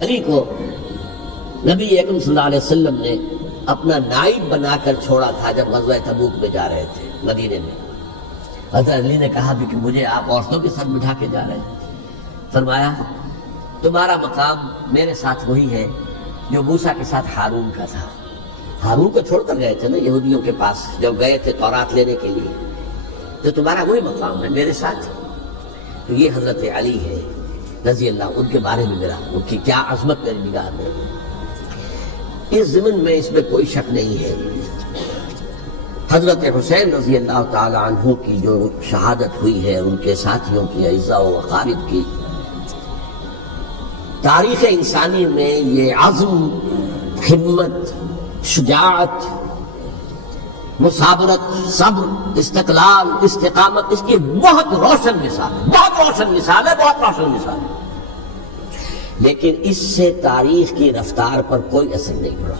علی کو نبی اکرم صلی اللہ علیہ وسلم نے اپنا نائب بنا کر چھوڑا تھا جب غزوہ تبوک میں جا رہے تھے مدینے میں. حضرت علی نے کہا بھی کہ مجھے آپ عورتوں کے ساتھ بٹھا کے جا رہے ہیں. فرمایا تمہارا مقام میرے ساتھ وہی ہے جو موسیٰ کے ساتھ ہارون کا تھا. ہارون کو چھوڑ کر گئے تھے نا یہودیوں کے پاس جب گئے تھے تورات لینے کے لیے, تو تمہارا وہی مقام ہے میرے ساتھ. تو یہ حضرت علی ہے رضی اللہ, ان کے بارے میں میرا ان کی کیا عظمت میری نگاہ میں. اس ضمن میں اس میں کوئی شک نہیں ہے. حضرت حسین رضی اللہ تعالی عنہ کی جو شہادت ہوئی ہے, ان کے ساتھیوں کی, اعزاء و اقارب کی, تاریخ انسانی میں یہ عزم, ہمت, شجاعت, مثابرت, صبر, استقلال, استقامت, اس کی بہت روشن مثال ہے, بہت روشن مثال ہے, بہت روشن مثال ہے. لیکن اس سے تاریخ کی رفتار پر کوئی اثر نہیں پڑا.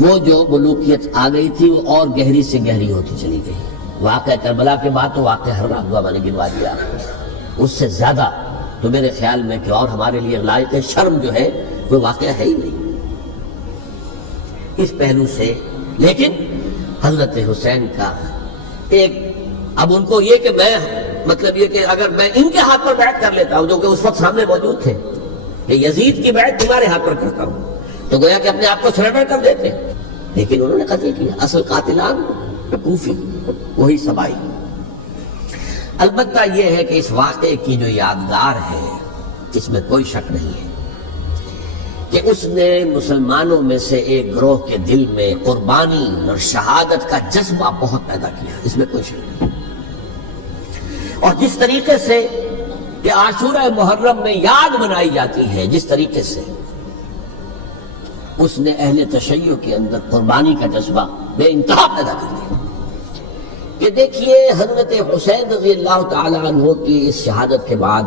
وہ جو ملوکیت آ گئی تھی وہ اور گہری سے گہری ہوتی چلی گئی. واقعہ کربلا کے بعد تو واقعہ ہررا ہوا میں نے گنوا دیا, اس سے زیادہ تو میرے خیال میں کہ اور ہمارے لیے لائق شرم جو ہے وہ واقعہ ہے ہی نہیں اس پہلو سے. لیکن حضرت حسین کا ایک, اب ان کو یہ کہ میں مطلب یہ کہ اگر میں ان کے ہاتھ پر بیعت کر لیتا ہوں جو کہ اس وقت سامنے موجود تھے کہ یزید کی بیعت تمہارے ہاتھ پر کرتا ہوں, تو گویا کہ اپنے آپ کو سرنڈر کر دیتے. لیکن انہوں نے قتل کیا. اصل قاتلان کوفی, وہی سبائی. البتہ یہ ہے کہ اس واقعے کی جو یادگار ہے اس میں کوئی شک نہیں ہے کہ اس نے مسلمانوں میں سے ایک گروہ کے دل میں قربانی اور شہادت کا جذبہ بہت پیدا کیا, اس میں کوئی شک نہیں. اور جس طریقے سے کہ عاشورہ محرم میں یاد منائی جاتی ہے, جس طریقے سے اس نے اہل تشیع کے اندر قربانی کا جذبہ بے انتہا پیدا کر دیا. کہ دیکھیے حضرت حسین رضی اللہ تعالی عنہ کی اس شہادت کے بعد,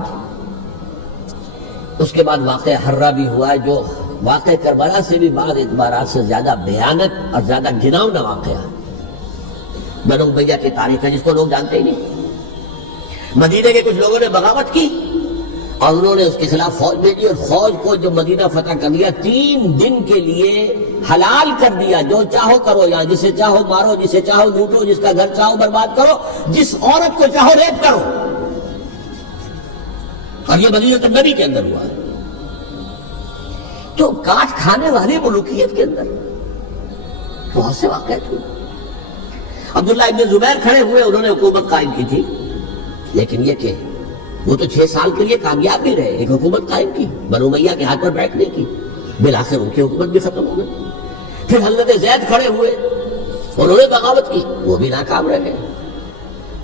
اس کے بعد واقعہ ہررا بھی ہوا ہے جو واقعہ کربلا سے بھی بعض اعتبارات سے زیادہ بھیانک اور زیادہ گھناؤنا واقعہ ہے. بنو امیہ کی تاریخ ہے جس کو لوگ جانتے ہی نہیں. مدینے کے کچھ لوگوں نے بغاوت کی اور انہوں نے اس کے خلاف فوج بھیجی, اور فوج کو جو مدینہ فتح کر دیا 3 دن کے لیے حلال کر دیا. جو چاہو کرو, یہاں جسے چاہو مارو, جسے چاہو لوٹو, جس کا گھر چاہو برباد کرو, جس عورت کو چاہو ریپ کرو. اور یہ مدینہ نبی کے اندر ہوا ہے. تو کاٹ کھانے والی ملوکیت کے اندر بہت سے واقعات ہوئے. عبداللہ ابن زبیر کھڑے ہوئے, انہوں نے حکومت قائم کی تھی, لیکن یہ کہ وہ تو 6 سال کے لیے کامیاب بھی رہے, ایک حکومت قائم کی, بنو امیہ کے ہاتھ پر بیٹھنے کی, بالآخر ان کی حکومت بھی ختم ہو گئی. پھر حضرت زید کھڑے ہوئے, انہوں نے بغاوت کی, وہ بھی ناکام رہ گئے.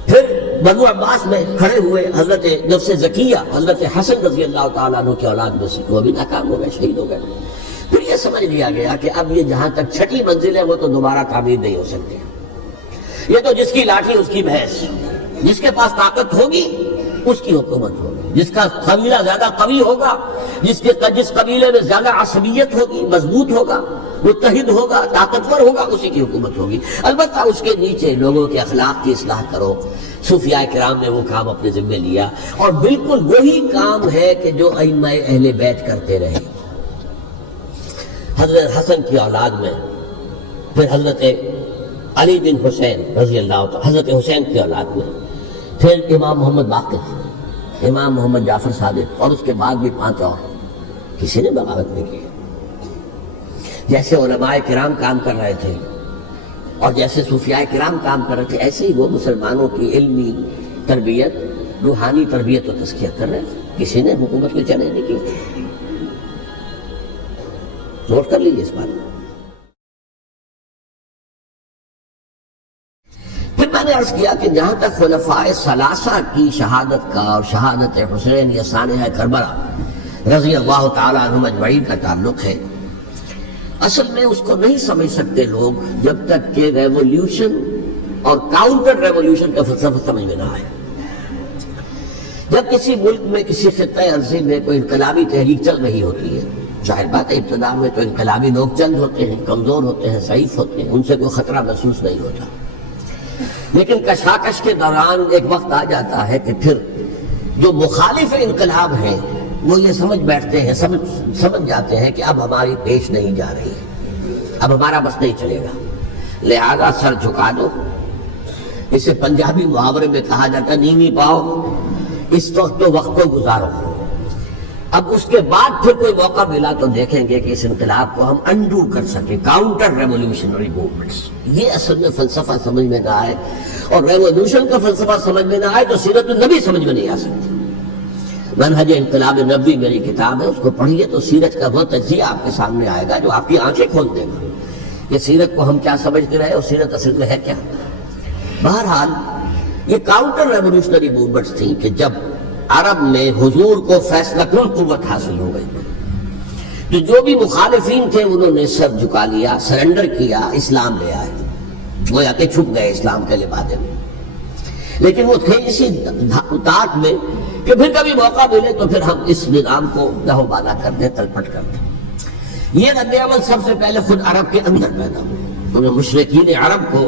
پھر بنو عباس میں کھڑے ہوئے حضرت نفس زکیہ, حضرت حسن رضی اللہ تعالیٰ عنہ کی اولاد میں سے, وہ بھی ناکام ہو گئے, شہید ہو گئے. پھر یہ سمجھ لیا گیا کہ اب یہ جہاں تک 6ٹھی منزل ہے وہ تو دوبارہ تعمیر نہیں ہو سکتی. یہ تو جس کی لاٹھی اس کی بھینس, جس کے پاس طاقت ہوگی اس کی حکومت ہوگی, جس کا قبیلہ زیادہ قوی ہوگا, جس قبیلے میں زیادہ عصبیت ہوگی, مضبوط ہوگا, متحد ہوگا, طاقتور ہوگا, اسی کی حکومت ہوگی. البتہ اس کے نیچے لوگوں کے اخلاق کی اصلاح کرو. صوفیاء کرام نے وہ کام اپنے ذمہ لیا, اور بالکل وہی کام ہے کہ جو ائمہ اہل بیت کرتے رہے. حضرت حسن کی اولاد میں, پھر حضرت علی بن حسین رضی اللہ تعالی, حضرت حسین کی اولاد میں, پھر امام محمد باقر, امام محمد جعفر صادق, اور اس کے بعد بھی 5 اور. کسی نے بغاوت نہیں کی. جیسے علماء کرام کام کر رہے تھے اور جیسے صوفیاء کرام کام کر رہے تھے, ایسے ہی وہ مسلمانوں کی علمی تربیت, روحانی تربیت و تزکیہ کر رہے تھے. کسی نے حکومت کو چیلنج نہیں کی. نوٹ کر لیجیے اس بات کو. پھر میں نے عرض کیا کہ جہاں تک خلفاء ثلاثہ کی شہادت کا اور شہادت حسین یا سانحہ کربلا رضی اللہ تعالیٰ عنہم اجمعین کا تعلق ہے, اصل میں اس کو نہیں سمجھ سکتے لوگ جب تک کہ ریولوشن اور کاؤنٹر ریولوشن کا فلسفہ سمجھ میں نہ آئے. جب کسی ملک میں, کسی خطہ ارضی میں کوئی انقلابی تحریک چل رہی ہوتی ہے, ظاہر بات ہے ابتدا میں تو انقلابی لوگ چند ہوتے ہیں, کمزور ہوتے ہیں, ضعیف ہوتے ہیں, ان سے کوئی خطرہ محسوس نہیں ہوتا. لیکن کشاکش کے دوران ایک وقت آ جاتا ہے کہ پھر جو مخالف انقلاب ہیں وہ یہ سمجھ بیٹھتے ہیں، سمجھ جاتے ہیں کہ اب ہماری پیش نہیں جا رہی، اب ہمارا بس نہیں چلے گا، لہذا سر جھکا دو۔ اسے پنجابی محاورے میں کہا جاتا ہے نیوی پاؤ، اس وقت کو گزارو۔ اب اس کے بعد پھر کوئی موقع ملا تو دیکھیں گے کہ اس انقلاب کو ہم انڈو کر سکیں، کاؤنٹر ریولوشنری موومنٹس۔ یہ اصل میں فلسفہ سمجھ میں نہ آئے اور ریولوشن کا فلسفہ سمجھ میں نہ آئے تو سیرت النبی سمجھ میں نہیں آ سکتی۔ منہج انقلاب نبوی میری کتاب ہے، اس کو پڑھیے تو سیرت کا وہ تجزیہ آپ کے سامنے آئے گا جو آپ کی آنکھیں کھول دے گا کہ سیرت کو ہم کیا سمجھتے رہے اور سیرت اصل میں ہے کیا۔ بہرحال یہ کاؤنٹر ریولوشنری موومنٹس تھیں کہ جب عرب میں حضور کو فیصلہ کن قوت حاصل ہو گئی تو جو بھی مخالفین تھے انہوں نے سر جھکا لیا، سرنڈر کیا، اسلام لے آئے، وہ یا کہ چھپ گئے اسلام کے لبادے میں۔ لیکن وہ تھے اسی طاق میں کہ پھر کبھی موقع ملے تو پھر ہم اس نظام کو دہو بالا کر دیں، تلپٹ کر دیں۔ یہ رد عمل سب سے پہلے خود عرب کے اندر پیدا ہوا۔ انہیں مشرکین عرب کو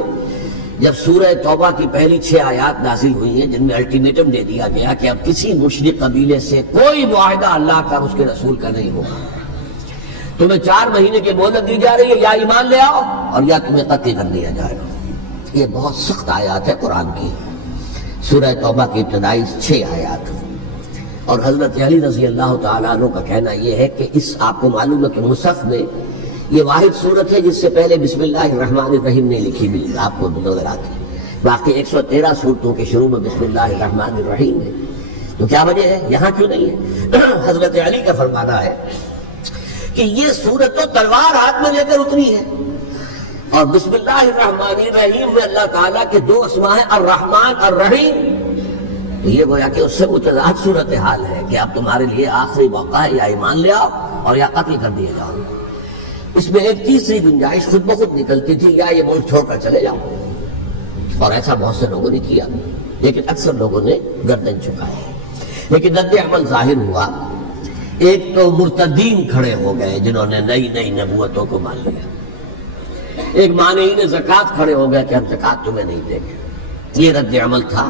جب سورہ توبہ کی پہلی 6 آیات نازل ہوئی ہیں جن میں الٹیمیٹم دے دیا گیا کہ اب کسی مشرک قبیلے سے کوئی معاہدہ اللہ کا اس کے رسول کا نہیں ہوگا، تمہیں 4 مہینے کی مہلت دی جا رہی ہے، یا ایمان لے آؤ اور یا تمہیں قتل کر دیا جائے گا۔ یہ بہت سخت آیات ہے قرآن کی، سورہ توبہ کی ابتدائی 6 آیات۔ اور حضرت علی رضی اللہ تعالیٰ عنہ کا کہنا یہ ہے کہ اس آپ کو معلوم ہے کہ مصحف میں یہ واحد صورت ہے جس سے پہلے بسم اللہ الرحمن الرحیم نہیں لکھی بھی آپ کو نظر آتی، باقی 113 صورتوں کے شروع میں بسم اللہ الرحمن الرحیم ہے۔ تو کیا وجہ ہے یہاں کیوں نہیں ہے؟ حضرت علی کا فرمانا ہے کہ یہ صورت تو تلوار ہاتھ میں لے کر اتری ہے، اور بسم اللہ الرحمن الرحیم میں اللہ تعالیٰ کے 2 اسماء ہیں، الرحمن الرحیم۔ تو یہ گویا کہ اس سے متضاد صورتحال ہے کہ اب تمہارے لیے آخری موقع ہے، یا ایمان لے آؤ اور یا قتل کر دیے جاؤ۔ اس میں ایک تیسری گنجائش خود بخود نکلتی تھی، یا یہ ملک چھوڑ کر چلے جاؤ، اور ایسا بہت سے لوگوں نے کیا، لیکن اکثر لوگوں نے گردن جھکائی۔ لیکن رد عمل ظاہر ہوا، ایک تو مرتدین کھڑے ہو گئے جنہوں نے نئی نبوتوں کو مان لیا، ایک مانعین زکوٰۃ کھڑے ہو گئے کہ ہم زکوٰۃ تمہیں نہیں دیں گے۔ یہ رد عمل تھا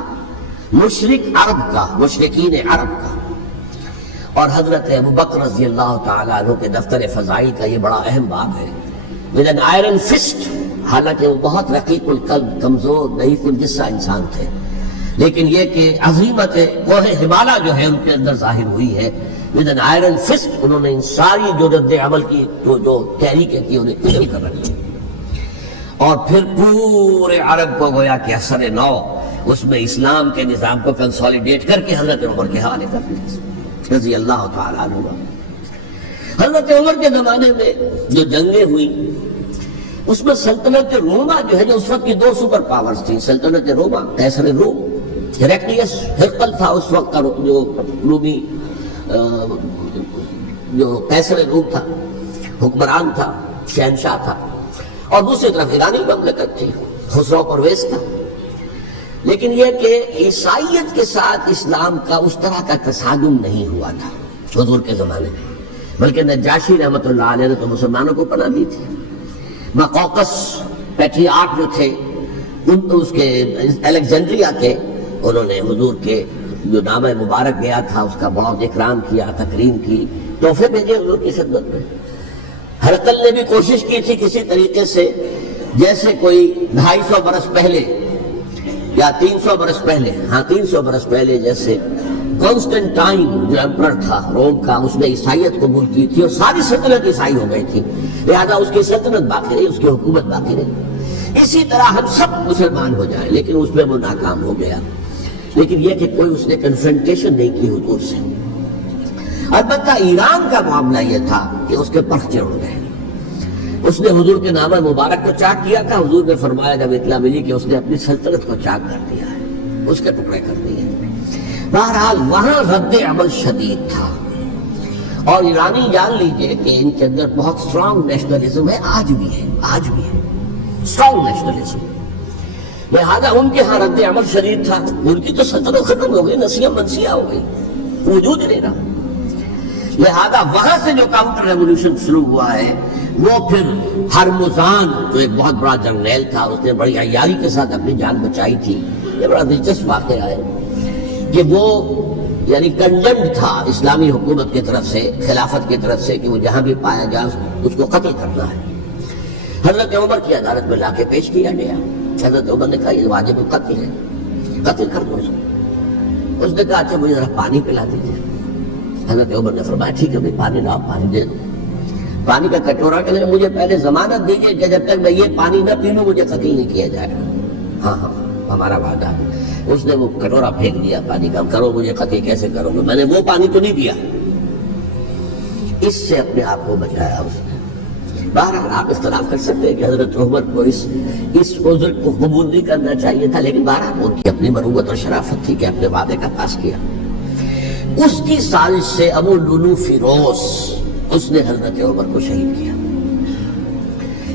مشرک عرب کا، مشرکین عرب کا۔ اور حضرت ابوبکر رضی اللہ تعالیٰ عنہ کے دفتر فضائل کا یہ بڑا اہم باب ہے، with an iron fist، حالانکہ وہ بہت رقیق القلب، کمزور، ضعیف الجسہ انسان تھے، لیکن یہ کہ عظیمت کوہ ہمالہ جو ہے ان کے اندر ظاہر ہوئی ہے، with an iron fist انہوں نے ان ساری جو رد عمل کی جو تحریکیں کی انہیں کچل کر رکھی، اور پھر پورے عرب کو گویا کہ اثر نو اس میں اسلام کے نظام کو کنسولیڈیٹ کر کے حضرت عمر کے حوالے کر دیا رضی اللہ تعالیٰ عنہ۔ حضرت عمر کے زمانے میں جو جنگیں ہوئی اس میں سلطنت روما جو ہے، جو اس وقت کی 2 سپر پاورز تھیں، سلطنت روما، قیصر روم، ہیرقلیس، ہرقل تھا اس وقت کا جو رومی جو قیصر روم تھا، حکمران تھا، شہنشاہ تھا، اور دوسری طرف ایرانی مملکت تھی، خسرو پرویز تھا۔ لیکن یہ کہ عیسائیت کے ساتھ اسلام کا اس طرح کا تصادم نہیں ہوا تھا حضور کے زمانے میں، بلکہ نجاشی رحمۃ اللہ علیہ نے تو مسلمانوں کو پناہ دی تھی۔ مقوقس پیٹریارک جو تھے اس کے الیگزینڈریا کے، انہوں نے حضور کے جو نامہ مبارک گیا تھا اس کا بہت اکرام کیا، تکریم کی، تحفے بھیجے حضور کی خدمت میں۔ ہرقل نے بھی کوشش کی تھی کسی طریقے سے، جیسے کوئی 250 برس پہلے یا 300 برس پہلے، 300 برس پہلے جیسے کانسٹنٹائن جو ایمپرر تھا روم کا، اس نے عیسائیت قبول کی تھی اور ساری سلطنت عیسائی ہو گئی تھی، لہذا اس کی سلطنت باقی رہی، اس کی حکومت باقی رہی۔ اسی طرح ہم سب مسلمان ہو جائیں، لیکن اس میں وہ ناکام ہو گیا۔ لیکن یہ کہ کوئی اس نے کنفرنٹیشن نہیں کی حضور سے۔ البتہ ایران کا معاملہ یہ تھا کہ اس کے پرخچے اڑ گئے، اس نے حضور کے نامہ مبارک کو چاک کیا تھا، حضور نے فرمایا جب اطلاع ملی کہ اس نے اپنی سلطنت کو چاک کر دیا ہے، اس کے ٹکڑے کر دیے۔ بہرحال وہاں رد عمل شدید تھا، اور ایرانی جان لیجئے کہ ان کے اندر بہت اسٹرانگ نیشنلزم ہے، آج بھی ہے اسٹرانگ نیشنلزم، لہذا ان کے ہاں رد عمل شدید تھا۔ ان کی تو سلطنت ختم ہو گئی، نسیہ منسیہ ہو گئی، وجود نہیں رہا۔ لہذا وہاں سے جو کاؤنٹر ریولوشن شروع ہوا ہے وہ پھر ہرمزان جو ایک بہت بڑا جرنیل تھا، اس نے بڑی عیاری کے ساتھ اپنی جان بچائی تھی۔ یہ بڑا دلچسپ واقعہ ہے کہ وہ یعنی کنڈمڈ تھا اسلامی حکومت کی طرف سے، خلافت کی طرف سے، کہ وہ جہاں بھی پایا جائے اس کو قتل کرنا ہے۔ حضرت عمر کی عدالت میں لا کے پیش کیا گیا۔ حضرت عمر نے کہا یہ واجب القتل ہے، قتل کر دو اس کو۔ اس نے کہا اچھا مجھے ذرا پانی پلا دیجیے۔ حضرت عمر نے فرمایا ٹھیک ہے پانی لاؤ، پانی دے دو۔ پانی کا کٹورا کہ مجھے پہلے ضمانت دیجیے کہ جب تک میں یہ پانی نہ پی لوں مجھے قتل نہیں کیا جائے گا۔ ہاں ہاں ہمارا وعدہ ہے۔ اس نے وہ کٹورا پھینک دیا پانی کا، کرو مجھے قتل کیسے کرو گے، میں نے وہ پانی تو نہیں پیا۔ اس سے اپنے آپ کو بچایا اس نے۔ بہرحال آپ اختلاف کر سکتے ہیں کہ حضرت عمر کو اس عذر کو قبول نہیں کرنا چاہیے تھا، لیکن بہرحال ان کی اپنی مروت اور شرافت تھی کہ اپنے وعدے کا پاس کیا۔ اس کی سازش سے ابو لولو فیروز اس نے حضرت عمر کو شہید کیا۔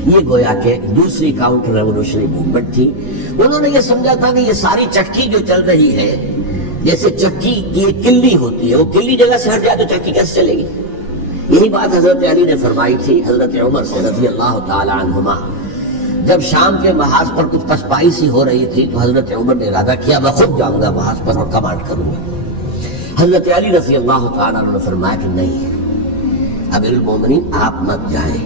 یہ گویا کہ دوسری کاؤنٹر ریولوشنری موومنٹ تھی۔ انہوں نے یہ سمجھا تھا کہ یہ ساری چکی جو چل رہی ہے، جیسے چکی کی ایک کلی ہوتی ہے، وہ کلی جگہ سے ہٹ جائے تو چکی کیسے چلے گی؟ یہی بات حضرت علی نے فرمائی تھی حضرت عمر سے رضی اللہ تعالی عنہما۔ جب شام کے محاذ پر کچھ پسپائی سی ہو رہی تھی تو حضرت عمر نے ارادہ کیا میں خود جاؤں گا محاذ پر اور کمانڈ کروں گا۔ حضرت علی رضی اللہ تعالی عنہ نے فرمایا کہ نہیں امیر المومنین آپ مت جائیں،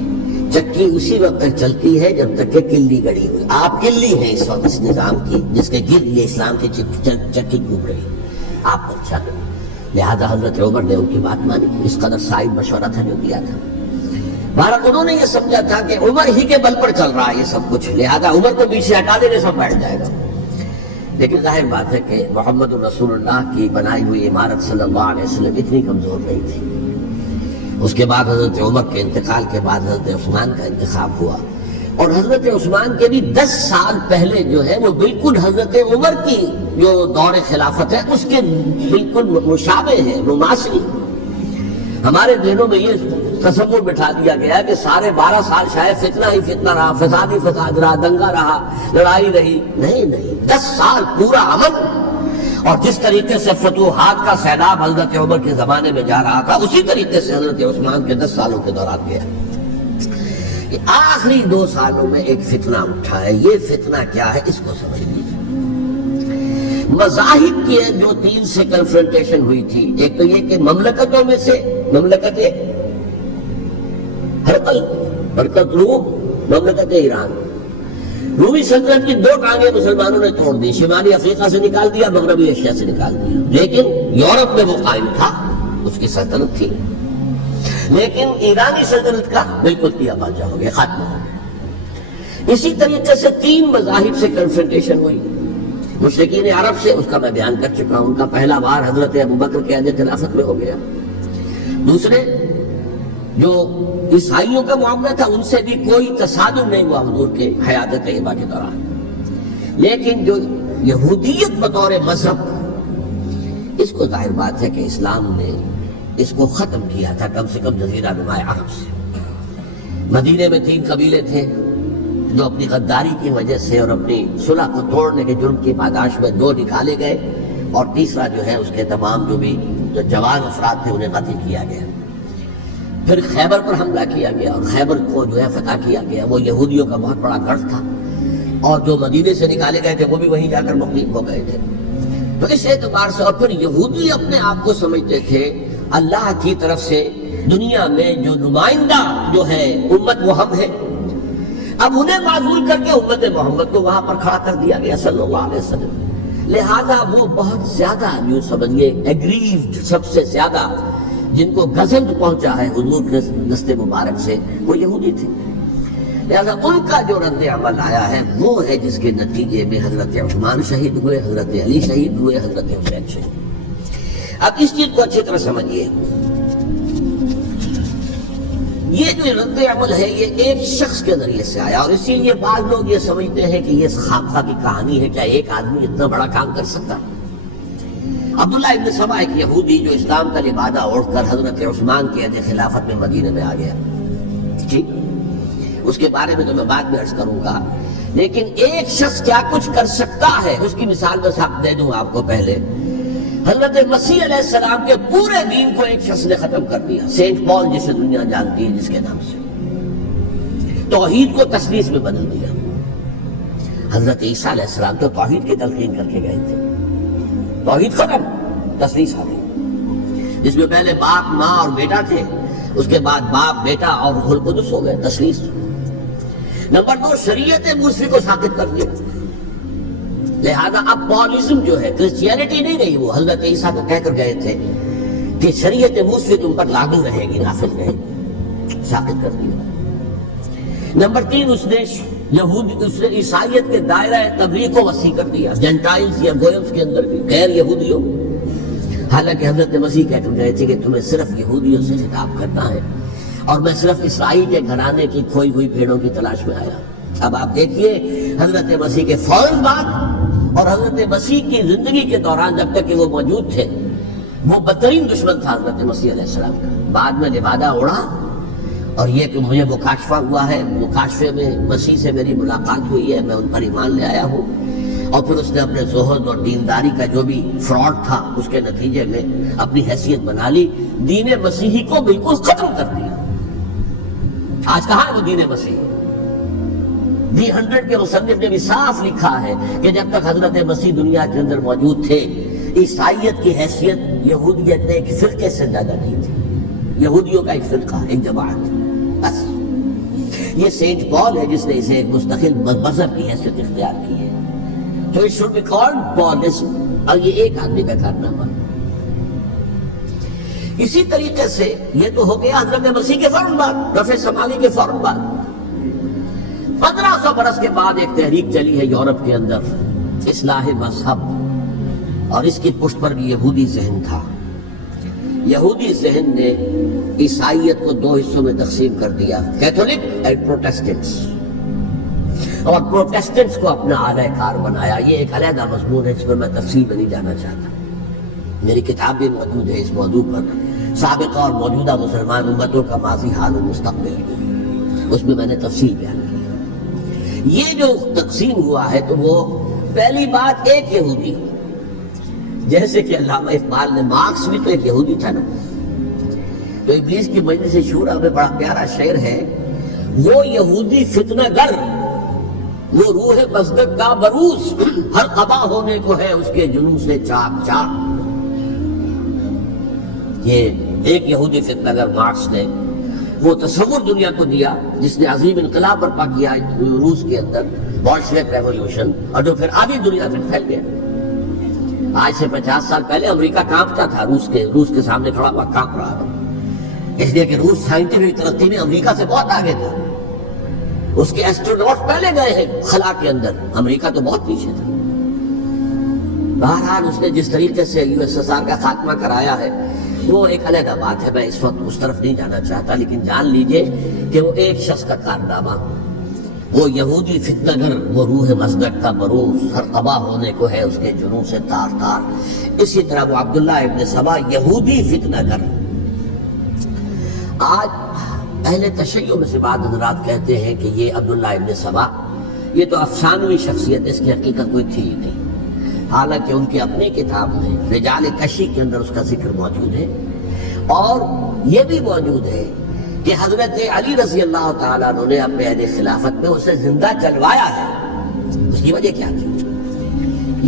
چکی اسی وقت تک چلتی ہے جب تک کہ کلی گڑی ہوئی۔ آپ کلی ہیں اس وقت اس نظام کی جس کے گرد یہ اسلام کی چکی گھوم رہی، آپ مت جائیں۔ لہذا حضرت عمر نے ان کی بات مانی، اس قدر صائب مشورہ تھا جو دیا تھا۔ بہرحال انہوں نے یہ سمجھا تھا کہ عمر ہی کے بل پر چل رہا ہے یہ سب کچھ، لہذا عمر کو پیچھے ہٹا دینے سب بیٹھ جائے گا۔ لیکن ظاہر بات ہے کہ محمد رسول اللہ کی بنائی ہوئی عمارت صلی اللہ علیہ وسلم اتنی کمزور نہیں تھی۔ اس کے بعد حضرت عمر کے انتقال کے بعد حضرت عثمان کا انتخاب ہوا، اور حضرت عثمان کے بھی 10 سال پہلے جو ہے وہ بالکل حضرت عمر کی جو دور خلافت ہے اس کے بالکل مشابہ ہے، مماثل۔ ہمارے ذہنوں میں یہ تصور بٹھا دیا گیا کہ سارے 12 سال شاید فتنہ ہی فتنہ رہا، فساد ہی فساد رہا، دنگا رہا، لڑائی رہی۔ نہیں، 10 سال پورا امن، اور جس طریقے سے فتوحات کا سیلاب حضرت عمر کے زمانے میں جا رہا تھا اسی طریقے سے حضرت عثمان کے 10 سالوں کے دوران گیا۔ آخری 2 سالوں میں ایک فتنہ اٹھا ہے، یہ فتنہ کیا ہے اس کو سمجھ لیجیے۔ مذاہب کی جو 3 سے کنفرنٹیشن ہوئی تھی، ایک تو یہ کہ مملکتوں میں سے مملکت ہرقل، برکت روم، مملکت ایران، رومی سلطنت کی 2 ٹانگیں مسلمانوں نے توڑ دی، شمالی افریقہ سے نکال دیا، مغربی ایشیا سے نکال دیا، لیکن یورپ میں وہ قائم تھا، اس کی سلطنت تھی، لیکن ایرانی سلطنت کا بالکل کیا بادشاہ ہو گیا، ختم ہو گیا۔ اسی طریقے سے 3 مذاہب سے کنفرنٹیشن ہوئی، مشرکین عرب سے، اس کا میں بیان کر چکا ہوں، ان کا پہلا وار حضرت ابوبکر کے عہد خلافت میں ہو گیا۔ دوسرے جو عیسائیوں کا معاملہ تھا ان سے بھی کوئی تصادم نہیں ہوا حضور کے حیات طیبہ کے دوران، لیکن جو یہودیت بطور مذہب، اس کو ظاہر بات ہے کہ اسلام نے اس کو ختم کیا تھا کم سے کم جزیرہ نما عرب سے۔ مدینے میں 3 قبیلے تھے جو اپنی غداری کی وجہ سے اور اپنی صلح کو توڑنے کے جرم کی پاداش میں 2 نکالے گئے، اور تیسرا جو ہے اس کے تمام جو بھی جوان افراد تھے انہیں قتل کیا گیا۔ پھر خیبر پر حملہ کیا گیا اور خیبر کو جو ہے فتح کیا گیا، وہ یہودیوں کا بہت بڑا گڑھ تھا، اور جو مدینے سے نکالے گئے تھے وہ بھی وہیں جا کر مقیم ہو گئے تھے۔ تو اس اعتبار سے، اور پھر یہودی اپنے آپ کو سمجھتے تھے اللہ کی طرف سے دنیا میں جو نمائندہ جو ہے امت وہ ہم ہے، اب انہیں معزول کر کے امت محمد کو وہاں پر کھڑا کر دیا گیا صلی اللہ علیہ وسلم۔ لہذا وہ بہت زیادہ جو سمجھئے ایگریوڈ، سب سے زیادہ جن کو غضب پہنچا ہے حضور کے دست مبارک سے، وہ یہودی تھے۔ لہذا ان کا جو رد عمل آیا ہے وہ ہے جس کے نتیجے میں حضرت عثمان شہید ہوئے، حضرت علی شہید ہوئے، حضرت حسین شہید ہوئے۔ اب اس چیز کو اچھی طرح سمجھیے، یہ جو رد عمل ہے یہ ایک شخص کے ذریعے سے آیا، اور اسی لیے بعض لوگ یہ سمجھتے ہیں کہ یہ خامخواہ کی کہانی ہے، کیا ایک آدمی اتنا بڑا کام کر سکتا؟ عبداللہ ابن سبا ایک یہودی جو اسلام کا لبادہ اوڑھ کر حضرت عثمان کے عہد خلافت میں مدینے میں آ گیا، ٹھیک، اس کے بارے میں تو میں بعد میں عرض کروں گا، لیکن ایک شخص کیا کچھ کر سکتا ہے اس کی مثال میں صاحب دے دوں آپ کو۔ پہلے حضرت مسیح علیہ السلام کے پورے دین کو ایک شخص نے ختم کر دیا، سینٹ پال جسے دنیا جانتی ہے جس کے نام سے، توحید کو تثلیث میں بدل دیا۔ حضرت عیسیٰ علیہ السلام تو توحید کی تلقین کر کے گئے تھے، توحید ختم، تثلیث آ گئی۔ جس میں پہلے باپ ماں اور بیٹا تھے، اس کے بعد باپ بیٹا اور روح القدس ہو گئے، تثلیث۔ نمبر 2، شریعت موسوی کو ساقط کر دیا، لہذا اب پالزم جو ہے، کرسچینٹی نہیں رہی، وہ حضرت عیسیٰ کو کہہ کر گئے تھے کہ شریعت موسوی تم پر لاگو رہے گی، نافذ رہے گی، ساقط کر دیا۔ نمبر 3، اس نے عیسائیت کے دائرہ تبلیغ کو وسیع کر دیا، جنٹائلز یا گوئمز کے اندر بھی، غیر یہودیوں۔ حالانکہ حضرت مسیح کہہ کر گئے تھے کہ تمہیں صرف یہودیوں سے خطاب کرنا ہے، اور میں صرف اسرائیل کے گھرانے کی کھوئی ہوئی بھیڑوں کی تلاش میں آیا۔ اب آپ دیکھیے حضرت مسیح کے فوراً بعد اور حضرت مسیح کی زندگی کے دوران جب تک کہ وہ موجود تھے، وہ بدترین دشمن تھا حضرت مسیح علیہ السلام کا۔ بعد میں لبادہ اڑا، اور یہ کہ مجھے مکاشفہ ہوا ہے، مکاشفے میں مسیح سے میری ملاقات ہوئی ہے، میں ان پر ایمان لے آیا ہوں، اور پھر اس نے اپنے زہد اور دینداری کا جو بھی فراڈ تھا اس کے نتیجے میں اپنی حیثیت بنا لی، دین مسیحی کو بالکل ختم کر دیا۔ آج کہاں ہے وہ دین مسیحی؟ دی 100 کے مصنف نے بھی صاف لکھا ہے کہ جب تک حضرت مسیح دنیا کے اندر موجود تھے، عیسائیت کی حیثیت یہودیت نے ایک فرقے سے زیادہ نہیں تھی، یہودیوں کا ایک فرقہ، ایک جماعت بس۔ یہ سینٹ پال ہے جس نے اسے ایک مستقل مذہب کی حیثیت اختیار کی ہے، تو it should be called Paulism، اور یہ ایک آدمی کا کارنامہ۔ اسی طریقے سے یہ تو ہو گیا حضرت مسیح کے فوراً بعد، رفع سماوی کے فوراً بعد۔ 1500 برس کے بعد ایک تحریک چلی ہے یورپ کے اندر، اصلاح مذہب، اور اس کی پشت پر بھی یہودی ذہن تھا۔ یہودی ذہن نے عیسائیت کو 2 حصوں میں تقسیم کر دیا، کیتھولک اینڈ پروٹیسٹنٹس، اور پروٹیسٹنٹس کو اپنا اعلی کار بنایا۔ یہ ایک علیحدہ مضمون ہے جس پر میں تفصیل میں نہیں جانا چاہتا، میری کتاب بھی موجود ہے اس موضوع پر، سابقہ اور موجودہ مسلمان امتوں کا ماضی، حال و مستقبل، اس میں میں نے تفصیل بیان کی۔ یہ جو تقسیم ہوا ہے تو وہ پہلی بات ایک یہودی، جیسے کہ علامہ اقبال نے، مارکس بھی تو ایک یہودی تھا نا، تو ابلیس کی مجلس شورا میں بڑا پیارا شعر ہے، وہ یہودی فتنہ گر، وہ روح مصدق کا بروز، ہر قبا ہونے کو ہے اس کے جنون سے چاک چاک۔ یہ ایک یہودی فتنہ گر مارکس نے وہ تصور دنیا کو دیا جس نے عظیم انقلاب برپا کیا روس کے اندر، بولشوک ریولوشن، اور جو پھر آدھی دنیا میں پھیل گیا۔ آج سے 50 سال پہلے امریکہ کانپتا تھا، روس کے سامنے کھڑا ہوا کانپ رہا تھا، اس لیے کہ روس سائنٹیفک ترقی میں امریکہ سے بہت آگے تھا، اس کے ایسٹروناٹ پہلے گئے ہیں خلا کے اندر، امریکہ تو بہت پیچھے تھا۔ بہرحال اس نے جس طریقے سے USSR کا خاتمہ کرایا ہے وہ ایک علیحدہ بات ہے، میں اس وقت اس طرف نہیں جانا چاہتا، لیکن جان لیجئے کہ وہ ایک شخص کا کارنامہ، وہ یہودی فتنہ گر، وہ روح مصدق کا بروز، ہر قبا ہونے کو ہے اس کے جنون سے تار تار۔ اسی طرح وہ عبداللہ ابن سبا، یہودی فتنہ گر۔ آج اہل تشیع میں سے بعض حضرات کہتے ہیں کہ یہ عبداللہ ابن سبا یہ تو افسانوی شخصیت، اس کی حقیقت کوئی تھی ہی نہیں، حالانکہ ان کی اپنی کتاب میں رجال کشی کے اندر اس کا ذکر موجود ہے، اور یہ بھی موجود ہے کہ حضرت علی رضی اللہ تعالیٰ عنہ نے اپنے عہد خلافت میں اسے زندہ جلوایا ہے۔ اس کی وجہ کیا تھی؟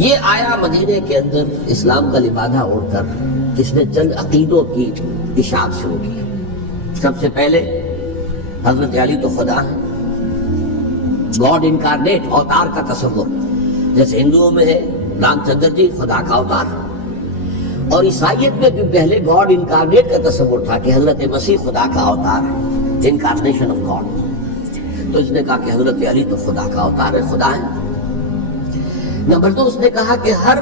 یہ آیا مدینے کے اندر اسلام کا لبادہ اوڑھ کر، جس نے چند عقیدوں کی اشاعت شروع کی۔ سب سے پہلے حضرت علی تو خدا ہے، گاڈ انکارنیٹ، اوتار کا تصور، جیسے ہندوؤں میں ہے رام چندر جی خدا کا اوتار، اور عیسائیت میں بھی پہلے گاڈ انکارنیٹ کا تصور تھا کہ حضرت مسیح خدا کا اوتار ہے، انکارنیشن آف گاڈ۔ تو اس نے کہا کہ حضرت علی تو خدا کا اوتار ہے، خدا ہے۔ نمبر 2، اس نے کہا کہ ہر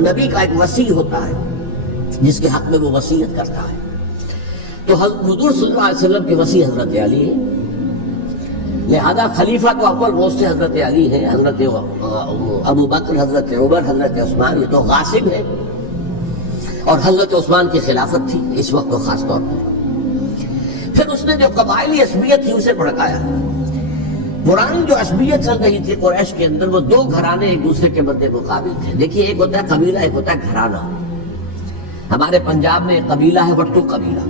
نبی کا ایک وصی ہوتا ہے جس کے حق میں وہ وصیت کرتا ہے، تو حضور صلی اللہ علیہ وسلم کے وصی حضرت علی ہے، لہذا خلیفہ تو اول وہ سے حضرت علی ہے، حضرت ابو بکر، حضرت عمر، حضرت عثمان، یہ تو غاصب ہے، اور حضرت عثمان کی خلافت تھی اس وقت تو خاص طور پر۔ پھر اس نے جو قبائلی عصبیت تھی اسے بھڑکایا۔ پرانی جو عصبیت چل رہی تھی قریش کے اندر، وہ 2 گھرانے ایک دوسرے کے مد مقابل تھے۔ دیکھیے ایک ہوتا ہے قبیلہ، ایک ہوتا ہے گھرانہ۔ ہمارے پنجاب میں ایک قبیلہ ہے وٹو قبیلہ،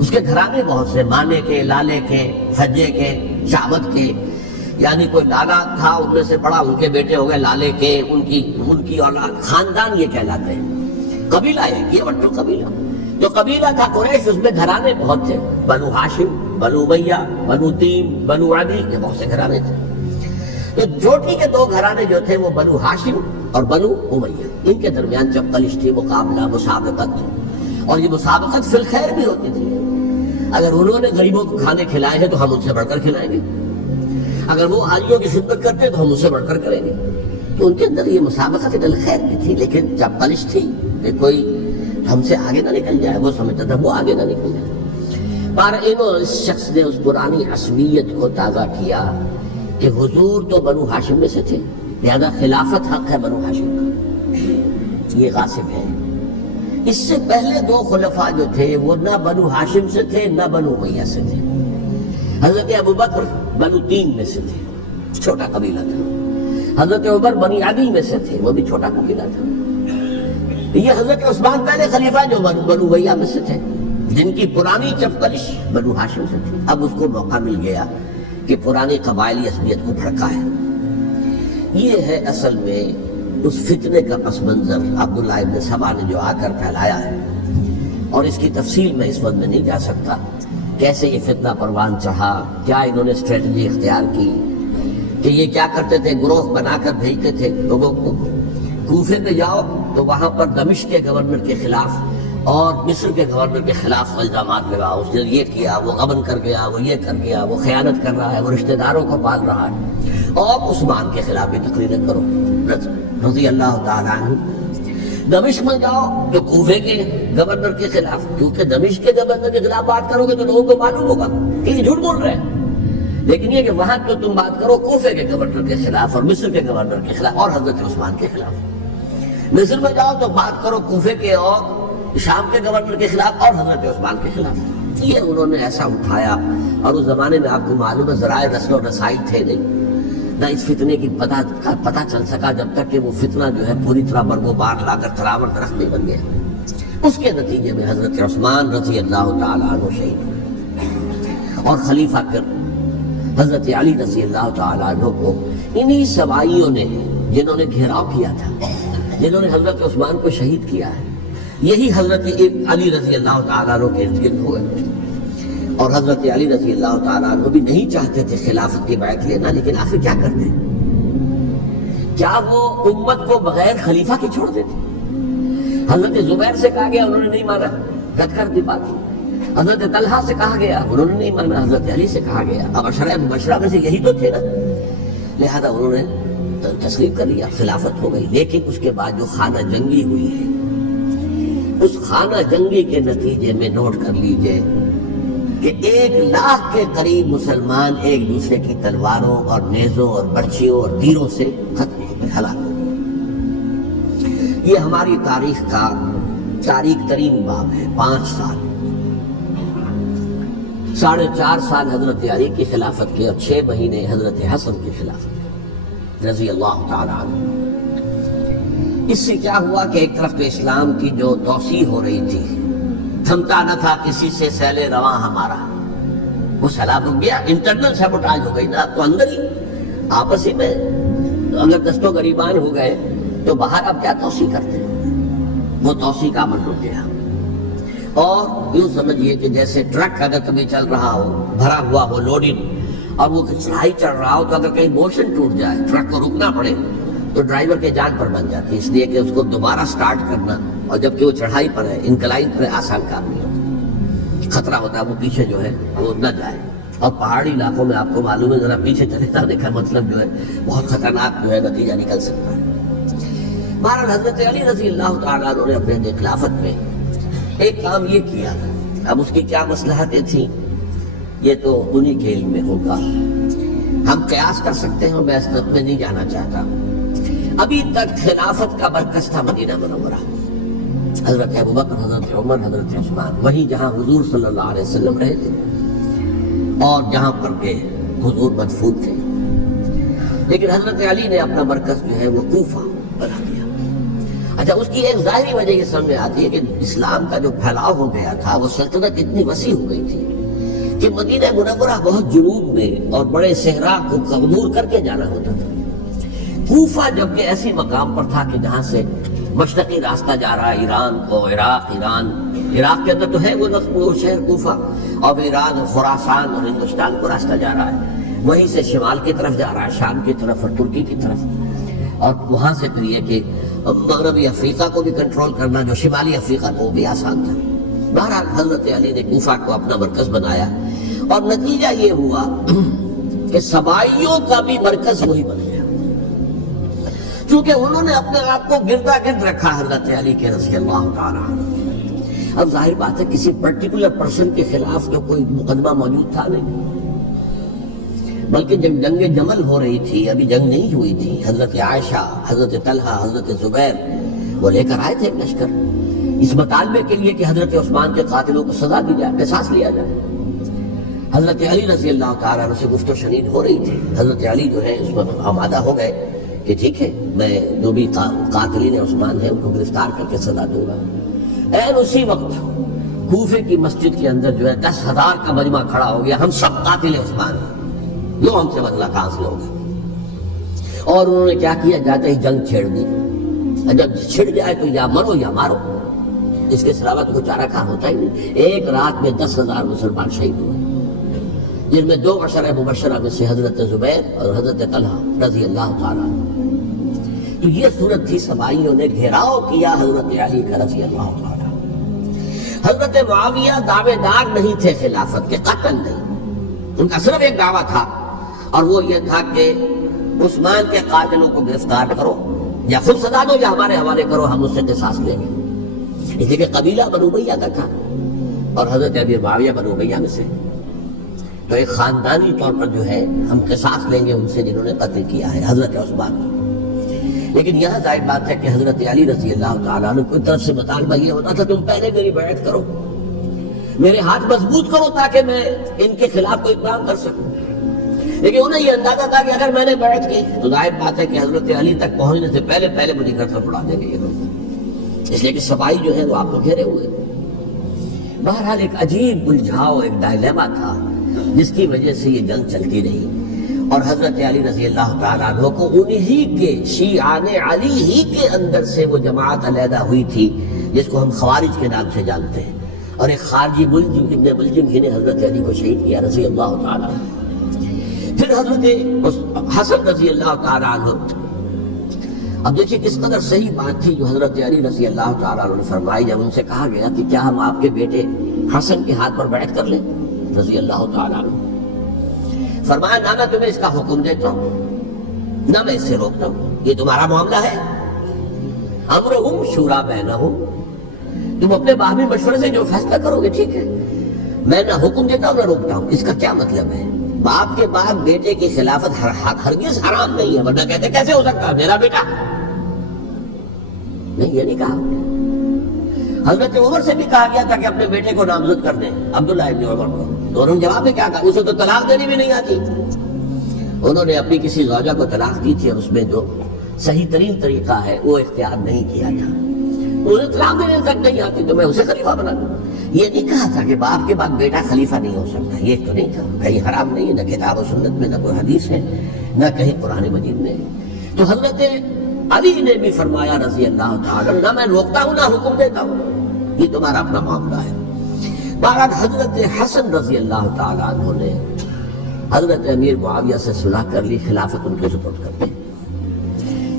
اس کے گھرانے بہت سے، مانے کے، لالے کے، سجے کے، شعبت کے، یعنی کوئی لالا تھا ان میں سے بڑا، ان کے بیٹے ہو گئے لالے کے، ان کی اولاد، خاندان یہ کہلاتے ہیں، قبیلہ ایک، یہ وٹو قبیلہ۔ جو قبیلہ تھا قریش، اس میں گھرانے بہت تھے، بنو ہاشم، بنو امیہ، بنو تیم، بنو عدی، یہ بہت سے گھرانے تھے۔ تو چوٹی کے دو گھرانے جو تھے وہ بنو ہاشم اور بنو امیہ، ان کے درمیان جب کلش تھی، مقابلہ، مسابقت، اور یہ مسابقت فی الخیر بھی ہوتی تھی۔ اگر انہوں نے غریبوں کو کھانے کھلائے ہیں تو ہم ان سے بڑھ کر کھلائیں گے، اگر وہ حاجیوں کی خدمت کرتے تو ہم ان سے بڑھ کر کریں گے۔ تو ان کے اندر یہ مسابقت فی الخیر بھی تھی، لیکن جب کلش تھی کہ کوئی ہم سے آگے نہ نکل جائے، وہ سمجھتا تھا وہ آگے نہ نکل جائے۔ پر اس شخص نے اس پرانی عصبیت کو تازہ کیا کہ حضور تو بنو ہاشم میں سے تھے، لہذا خلافت حق ہے بنو ہاشم کا، یہ غاصب ہے۔ اس سے پہلے دو خلفاء جو تھے وہ نہ بنو ہاشم سے تھے نہ بنو امیہ سے تھے۔ حضرت ابوبکر بنو تیم میں سے تھے، چھوٹا قبیلہ تھا۔ حضرت عمر بنی عدی میں سے تھے، وہ بھی چھوٹا قبیلہ تھا۔ یہ حضرت عثمان پہلے خلیفہ جو بنو امیہ میں سے تھے، جن کی پرانی چپکلش بنو ہاشم سے تھی۔ اب اس کو موقع مل گیا کہ پرانی قبائلی عصبیت کو بھڑکائے۔ یہ ہے اصل میں اس فتنے کا پس منظر عبداللہ ابن سبا نے جو آ کر پھیلایا ہے، اور اس کی تفصیل میں اس وقت میں نہیں جا سکتا، کیسے یہ فتنہ پروان چڑھا، کیا انہوں نے اسٹریٹجی اختیار کی، کہ یہ کیا کرتے تھے، گروہ بنا کر بھیجتے تھے لوگوں کو، کوفے میں جاؤ تو وہاں پر دمشق کے گورنر کے خلاف اور مصر کے گورنر کے خلاف الزامات لگاؤ، اس نے یہ کیا، وہ غبن کر گیا، وہ یہ کر گیا، وہ خیانت کر رہا ہے، وہ رشتہ داروں کو پال رہا ہے، اور عثمان کے خلاف بھی تقریریں کرو رضی اللہ تعالیٰ عنہ۔ دمشق میں جاؤ تو کوفے کے گورنر کے خلاف، کیونکہ دمشق کے گورنر کے خلاف بات کرو گے تو لوگوں کو معلوم ہوگا کہ یہ جھوٹ بول رہے ہیں، لیکن یہ کہ وہاں تو تم بات کرو کوفے کے گورنر کے خلاف اور مصر کے گورنر کے خلاف اور حضرت عثمان کے خلاف۔ مصر میں جاؤ تو بات کرو کوفے کے اور شام کے گورنر کے خلاف اور حضرت عثمان کے خلاف۔ یہ انہوں نے ایسا اٹھایا، اور اس زمانے میں آپ کو معلوم ہے ذرائع رسل و رسائی تھے نہیں، نہ اس فتنے کی پتہ چل سکا جب تک کہ وہ فتنہ جو ہے پوری طرح برگو بار لا کر تراور درخت نہیں بن گیا۔ اس کے نتیجے میں حضرت عثمان رضی اللہ تعالیٰ عنہ شہید ہوئے، اور خلیفہ پھر حضرت علی رضی اللہ تعالیٰ عنہ کو انہی سوائیوں نے، جنہوں نے گھیراؤ کیا تھا، جنہوں نے حضرت عثمان کو شہید کیا ہے، یہی حضرت علی رضی اللہ تعالیٰ عنہ کے ارد گرد ہوئے۔ اور حضرت علی رضی اللہ تعالیٰ عنہ بھی نہیں چاہتے تھے خلافت کی بیعت لینا، لیکن آخر کیا کرتے؟ کیا وہ امت کو بغیر خلیفہ کے چھوڑ دیتے؟ حضرت زبیر سے کہا گیا، انہوں نے نہیں مانا، رد کر دی بات۔ حضرت طلحہ سے کہا گیا، انہوں نے نہیں مانا، حضرت علی سے کہا گیا، اب عشرہ مبشرہ میں سے یہی تو تھے نا، لہذا انہوں نے تسلیم کر لیا، خلافت ہو گئی۔ لیکن اس کے بعد جو خانہ جنگی ہوئی ہے، اس خانہ جنگی کے نتیجے میں نوٹ کر لیجئے کہ 1,00,000 کے قریب مسلمان ایک دوسرے کی تلواروں اور نیزوں اور برچھیوں اور تیروں سے ختم ہو گئے، ہلاک ہو گئے۔ یہ ہماری تاریخ کا تاریخ ترین باب ہے۔ 5 سال، 4.5 سال حضرت علی کی خلافت کے، اور 6 مہینے حضرت حسن کی خلافت کے رضی اللہ تعالیٰ عنہ۔ اس سے کیا ہوا کہ ایک طرف تو اسلام کی جو توسیع ہو رہی تھی، تھمتا نہ تھا کسی سے سیل رواں ہمارا، وہ سیلاب رک گیا، انٹرنل سیبوٹاج ہو گئی نا، تو اندر ہی آپس ہی میں اگر دست و گریبان ہو گئے تو باہر اب کیا توسیع کرتے ہیں، وہ توسیع کا عمل رک گیا۔ اور یوں سمجھیے کہ جیسے ٹرک اگر کبھی چل رہا ہو، بھرا ہوا ہو، لوڈنگ، اور وہ چڑھائی چڑھ رہا ہو، تو اگر کہیں موشن ٹوٹ جائے، ٹرک کو رکنا پڑے، تو ڈرائیور کے جان پر بن جاتی ہے، اس لیے کہ اس کو دوبارہ سٹارٹ کرنا، اور جبکہ وہ چڑھائی پر ہے، انکلائن پر ہے، آسان کام نہیں ہوتا، خطرہ ہوتا ہے وہ پیچھے جو ہے وہ نہ جائے۔ اور پہاڑی علاقوں میں آپ کو معلوم ہے ذرا پیچھے چلے جانے کا مطلب جو ہے بہت خطرناک جو ہے نتیجہ نکل سکتا ہے۔ بہرحال حضرت علی رضی اللہ تعالیٰ عنہ نے اپنے خلافت میں ایک کام یہ کیا، اب اس کی کیا مصلحتیں تھیں یہ تو انہی کے علم میں ہوگا، ہم قیاس کر سکتے ہیں، میں اس میں نہیں جانا چاہتا۔ ابھی تک خلافت کا مرکز تھا مدینہ منورہ، حضرت ابوبکر، حضرت عمر، حضرت عثمان، وہی جہاں حضور صلی اللہ علیہ وسلم رہے تھے اور جہاں پر کے حضور مدفون تھے۔ لیکن حضرت علی نے اپنا مرکز جو ہے وہ کوفہ بنا دیا۔ اچھا، اس کی ایک ظاہری وجہ یہ سمجھ میں آتی ہے کہ اسلام کا جو پھیلاؤ ہو گیا تھا، وہ سلطنت اتنی وسیع ہو گئی تھی کہ مدینہ منورہ بہت جنوب میں اور بڑے صحرا کو عبور کر کے جانا ہوتا تھا۔ کوفہ جبکہ ایسی مقام پر تھا کہ جہاں سے مشرقی راستہ جا رہا ہے ایران کو، عراق کے اندر تو ہے وہ شہر کوفہ، اور ایران اور خراسان اور ہندوستان کو راستہ جا رہا ہے، وہیں سے شمال کی طرف جا رہا ہے، شام کی طرف اور ترکی کی طرف، اور وہاں سے پھر یہ کہ مغربی افریقہ کو بھی کنٹرول کرنا، جو شمالی افریقہ کو وہ بھی آسان تھا۔ بہرحال حضرت علی نے کوفہ کو اپنا مرکز بنایا، اور نتیجہ یہ ہوا کہ سبائیوں کا بھی مرکز وہی بن گیا، چونکہ انہوں نے اپنے آپ کو گردا گرد رکھا حضرت علی کے رضی اللہ تعالیٰ عنہ۔ اب ظاہر بات ہے کسی پرٹیکولر پرسن کے خلاف تو کوئی مقدمہ موجود تھا نہیں، بلکہ جب جنگ جمل ہو رہی تھی، ابھی جنگ نہیں ہوئی تھی، حضرت عائشہ، حضرت طلحہ، حضرت زبیر وہ لے کر آئے تھے ایک لشکر اس مطالبے کے لیے کہ حضرت عثمان کے قاتلوں کو سزا دی جائے، قصاص لیا جائے۔ حضرت علی رضی اللہ تعالیٰ عنہ سے گفت و شنید ہو رہی تھی، حضرت علی جو ہے اس میں آمادہ ہو گئے کہ ٹھیک ہے میں جو بھی قاتلین عثمان ہیں ان کو گرفتار کر کے سزا دوں گا۔ این اسی وقت کوفے کی مسجد کے اندر جو ہے 10,000 کا مجمع کھڑا ہو گیا، ہم سب قاتل عثمان ہیں، لو ہم سے بدلہ کہاں سے ہوگا۔ اور انہوں نے کیا کیا، جاتے ہی جنگ چھیڑ دی، جب چھڑ جائے تو یا مرو یا مارو، اس کے علاوہ تو کوئی چارہ کار ہوتا ہی نہیں۔ ایک رات میں 10,000 مسلمان شہید ہوئے، جن میں 2 عشرہ مبشرہ میں سے حضرت زبیر اور حضرت طلحہ رضی اللہ تعالیٰ عنہ۔ تو یہ صورت تھی، سبائیوں نے گھیراؤ کیا حضرت علی کا رضی اللہ تعالیٰ۔ حضرت معاویہ دعوے دار نہیں تھے خلافت کے، قتل نہیں، ان کا صرف ایک دعویٰ تھا، اور وہ یہ تھا کہ عثمان کے قاتلوں کو گرفتار کرو، یا خود سزا دو یا ہمارے حوالے کرو، ہم اس سے قصاص لیں گے۔ اس لیے کہ قبیلہ بنو امیہ کا تھا، اور حضرت ابی معاویہ بنو امیہ میں سے، تو ایک خاندانی طور پر جو ہے ہم قصاص لیں گے ان سے جنہوں نے قتل کیا ہے حضرت عثمان کو۔ لیکن یہاں ظاہر بات ہے کہ حضرت علی رضی اللہ تعالیٰ عنہ کی طرف سے مطالبہ یہ ہوتا تھا تم پہلے میری بیعت کرو، میرے ہاتھ مضبوط کرو تاکہ میں ان کے خلاف کوئی اقدام کر سکوں۔ لیکن انہیں یہ اندازہ تھا کہ اگر میں نے بیعت کی تو ظاہر بات ہے کہ حضرت علی تک پہنچنے سے پہلے مجھے گھر پر اڑا دیں گے یہ لوگ، اس لیے کہ سپاہی جو ہے وہ آپ کو گھیرے ہوئے۔ بہرحال ایک عجیب الجھاؤ، ایک ڈائلیما تھا جس کی وجہ سے یہ جنگ چلتی رہی، اور حضرت علی رضی اللہ تعالیٰ عنہ کو انہی کے شیعان علی ہی کے اندر سے وہ جماعت علیحدہ ہوئی تھی جس کو ہم خوارج کے نام سے جانتے ہیں، اور ایک خارجی ملزم ابن ملجم ہی نے حضرت علی کو شہید کیا رضی اللہ تعالیٰ عنہ۔ پھر حضرت حسن رضی اللہ تعالیٰ عنہ، اب دیکھیے کس قدر صحیح بات تھی جو حضرت علی رضی اللہ تعالیٰ عنہ نے فرمائی جب ان سے کہا گیا کہ کیا ہم آپ کے بیٹے حسن کے ہاتھ پر بیعت کر لیں رضی اللہ تعالیٰ عنہ۔ فرمایا نہ میں تمہیں اس کا حکم دیتا ہوں نہ میں اس سے روکتا ہوں، یہ تمہارا معاملہ ہے، امرہم شورا بینہم، تم اپنے باہمی مشورے سے جو فیصلہ کرو گے ٹھیک ہے، میں نہ حکم دیتا ہوں نہ روکتا ہوں۔ اس کا کیا مطلب ہے؟ باپ کے بعد بیٹے کی خلافت ہرگز حرام نہیں ہے، ورنہ کہتے کیسے ہو سکتا ہے میرا بیٹا؟ نہیں، یہ نہیں کہا۔ حضرت عمر سے بھی کہا گیا تھا کہ اپنے بیٹے کو نامزد کر دیں، عبداللہ ابن عمر کو، تو انہوں نے جواب میں کیا کہا؟ اسے تو طلاق دینی بھی نہیں آتی۔ انہوں نے اپنی کسی زوجہ کو طلاق دی تھی، اور اس میں جو صحیح ترین طریقہ ہے وہ اختیار نہیں کیا تھا۔ انہیں طلاق دینے تک نہیں آتی تو میں اسے خلیفہ بنا دوں۔ یہ نہیں کہا تھا کہ باپ کے بعد بیٹا خلیفہ نہیں ہو سکتا، یہ تو نہیں تھا، کہیں حرام نہیں ہے، نہ کتاب و سنت میں، نہ کوئی حدیث ہے، نہ کہیں قرآن مجید میں۔ تو حضرت علی نے بھی فرمایا رضی اللہ تعالیٰ، نہ میں روکتا ہوں نہ حکم دیتا ہوں، یہ تمہارا اپنا معاملہ ہے۔ بعد حضرت حسن رضی اللہ تعالیٰ عنہ نے حضرت امیر معاویہ سے صلح کر لی، خلافت ان کے سپرد کر دی۔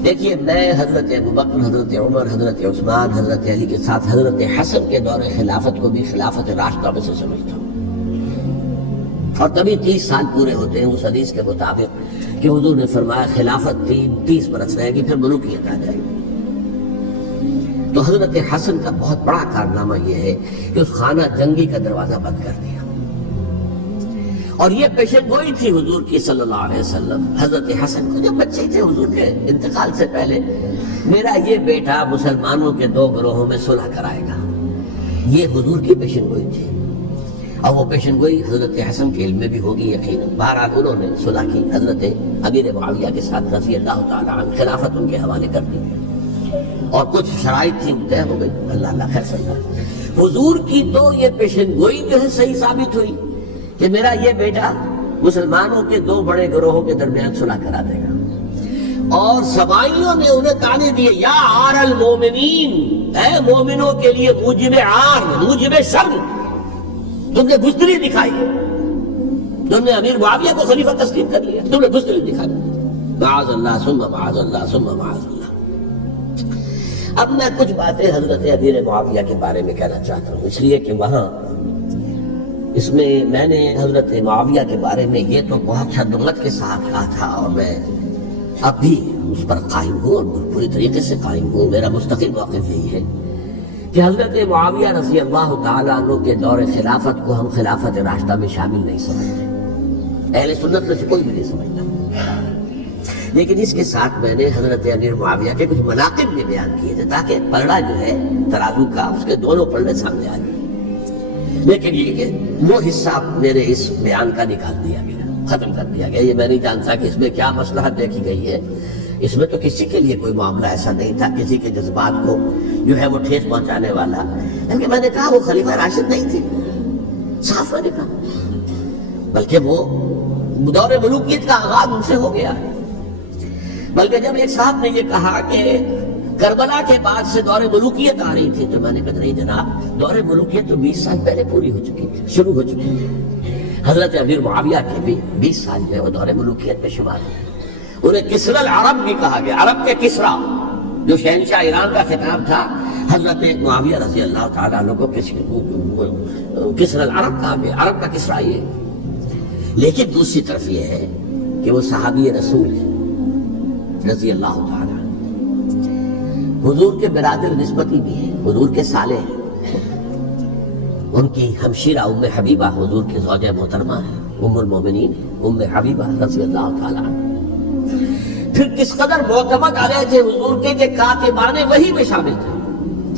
دیکھیے میں حضرت ابوبکر، حضرت عمر، حضرت عثمان، حضرت علی کے ساتھ حضرت حسن کے دور خلافت کو بھی خلافت راشدہ میں سے سمجھتا ہوں، اور تبھی 30 سال پورے ہوتے ہیں اس حدیث کے مطابق کہ حضور نے فرمایا خلافت 30 برس رہے گی پھر ملوکیت آ جائے گی۔ تو حضرت حسن کا بہت بڑا کارنامہ یہ ہے کہ اس خانہ جنگی کا دروازہ بند کر دیا، اور یہ پیشن گوئی تھی حضور کی صلی اللہ علیہ وسلم۔ حضرت حسن کو جب بچے تھے حضور کے انتقال سے پہلے، میرا یہ بیٹا مسلمانوں کے 2 گروہوں میں صلح کرائے گا، یہ حضور کی پیشن گوئی تھی، اور وہ پیشن گوئی حضرت حسن کے علم میں بھی ہوگی یقیناً۔ بہرحال انہوں نے صلح کی حضرت امیر معاویہ کے ساتھ رضی اللہ تعالیٰ عنہ، خلافت ان کے حوالے کر دی، اور کچھ شرائط تھی طے ہو گئی، اللہ خیر صلی اللہ۔ حضور کی تو یہ پیشن گوئی جو ہے صحیح ثابت ہوئی کہ میرا یہ بیٹا مسلمانوں کے 2 بڑے گروہوں کے درمیان صلح کرا دے گا، اور سمائیوں نے انہیں تانے دیے، یا عار المومنین، اے مومنوں کے لیے موجب عار، موجب شرم، تم نے بزدلی دکھائی ہے، تم نے امیر معاویہ کو خلیفہ تسلیم کر لیا، تم نے بزدلی دکھائی، معاذ اللہ ثم معاذ اللہ ثم معاذ اللہ۔ اب میں کچھ باتیں حضرت امیر معاویہ کے بارے میں کہنا چاہتا ہوں، اس لیے کہ وہاں اس میں میں نے حضرت معاویہ کے بارے میں یہ تو بہت حدمت کے ساتھ کہا تھا، اور میں اب بھی اس پر قائم ہوں اور پوری طریقے سے قائم ہوں۔ میرا مستقل موقف یہی ہے کہ حضرت معاویہ رضی اللہ تعالیٰ عنہ کے دور خلافت کو ہم خلافت راشدہ میں شامل نہیں سمجھتے، اہل سنت میں سے کوئی بھی نہیں سمجھتا، لیکن اس کے ساتھ میں نے حضرت امیر معاویہ کے کچھ مناقب بھی بیان کیے تھے تاکہ پلڑا جو ہے ترازو کا اس کے دونوں پلڑے سامنے آ جائیں۔ لیکن یہ کہ وہ حصہ میرے اس بیان کا نکال دیا گیا، ختم کر دیا گیا، یہ میں نہیں جانتا کہ اس میں کیا مصلحت دیکھی گئی ہے۔ اس میں تو کسی کے لیے کوئی معاملہ ایسا نہیں تھا کسی کے جذبات کو جو ہے وہ ٹھیس پہنچانے والا، بلکہ میں نے کہا وہ خلیفہ راشد نہیں تھے، صاف میں نے کہا، بلکہ وہ دور ملوکیت کا آغاز ان سے ہو گیا ہے۔ بلکہ جب ایک صاحب نے یہ کہا کہ کربلا کے بعد سے دور ملوکیت آ رہی تھی، تو میں نے کہا نہیں جناب، دور ملوکیت تو 20 سال پہلے پوری ہو چکی تھی، شروع ہو چکی تھی۔ حضرت امیر معاویہ کے بھی 20 سال جو ہے وہ دور ملوکیت میں شمار ہیں۔ انہیں کسرى العرب بھی کہا گیا، عرب کے کسریٰ، جو شہنشاہ ایران کا خطاب تھا، حضرت معاویہ رضی اللہ تعالیٰ عنہ کو کسرى العرب کہا گیا، عرب کا کسریٰ یہ۔ لیکن دوسری طرف یہ ہے کہ وہ صحابی رسول ہے رضی اللہ تعالیٰ عنہ، حضور کے برادر نسبتی بھی ہیں، حضور کے سالے ہیں، ان کی ہمشیرہ ام حبیبہ حضور کی زوجہ محترمہ ہے، ام المومنین ام حبیبہ رضی اللہ تعالیٰ عنہ۔ پھر کس قدر معتمد علیہ تھے حضور کے کہ کاتبان وحی میں شامل تھے،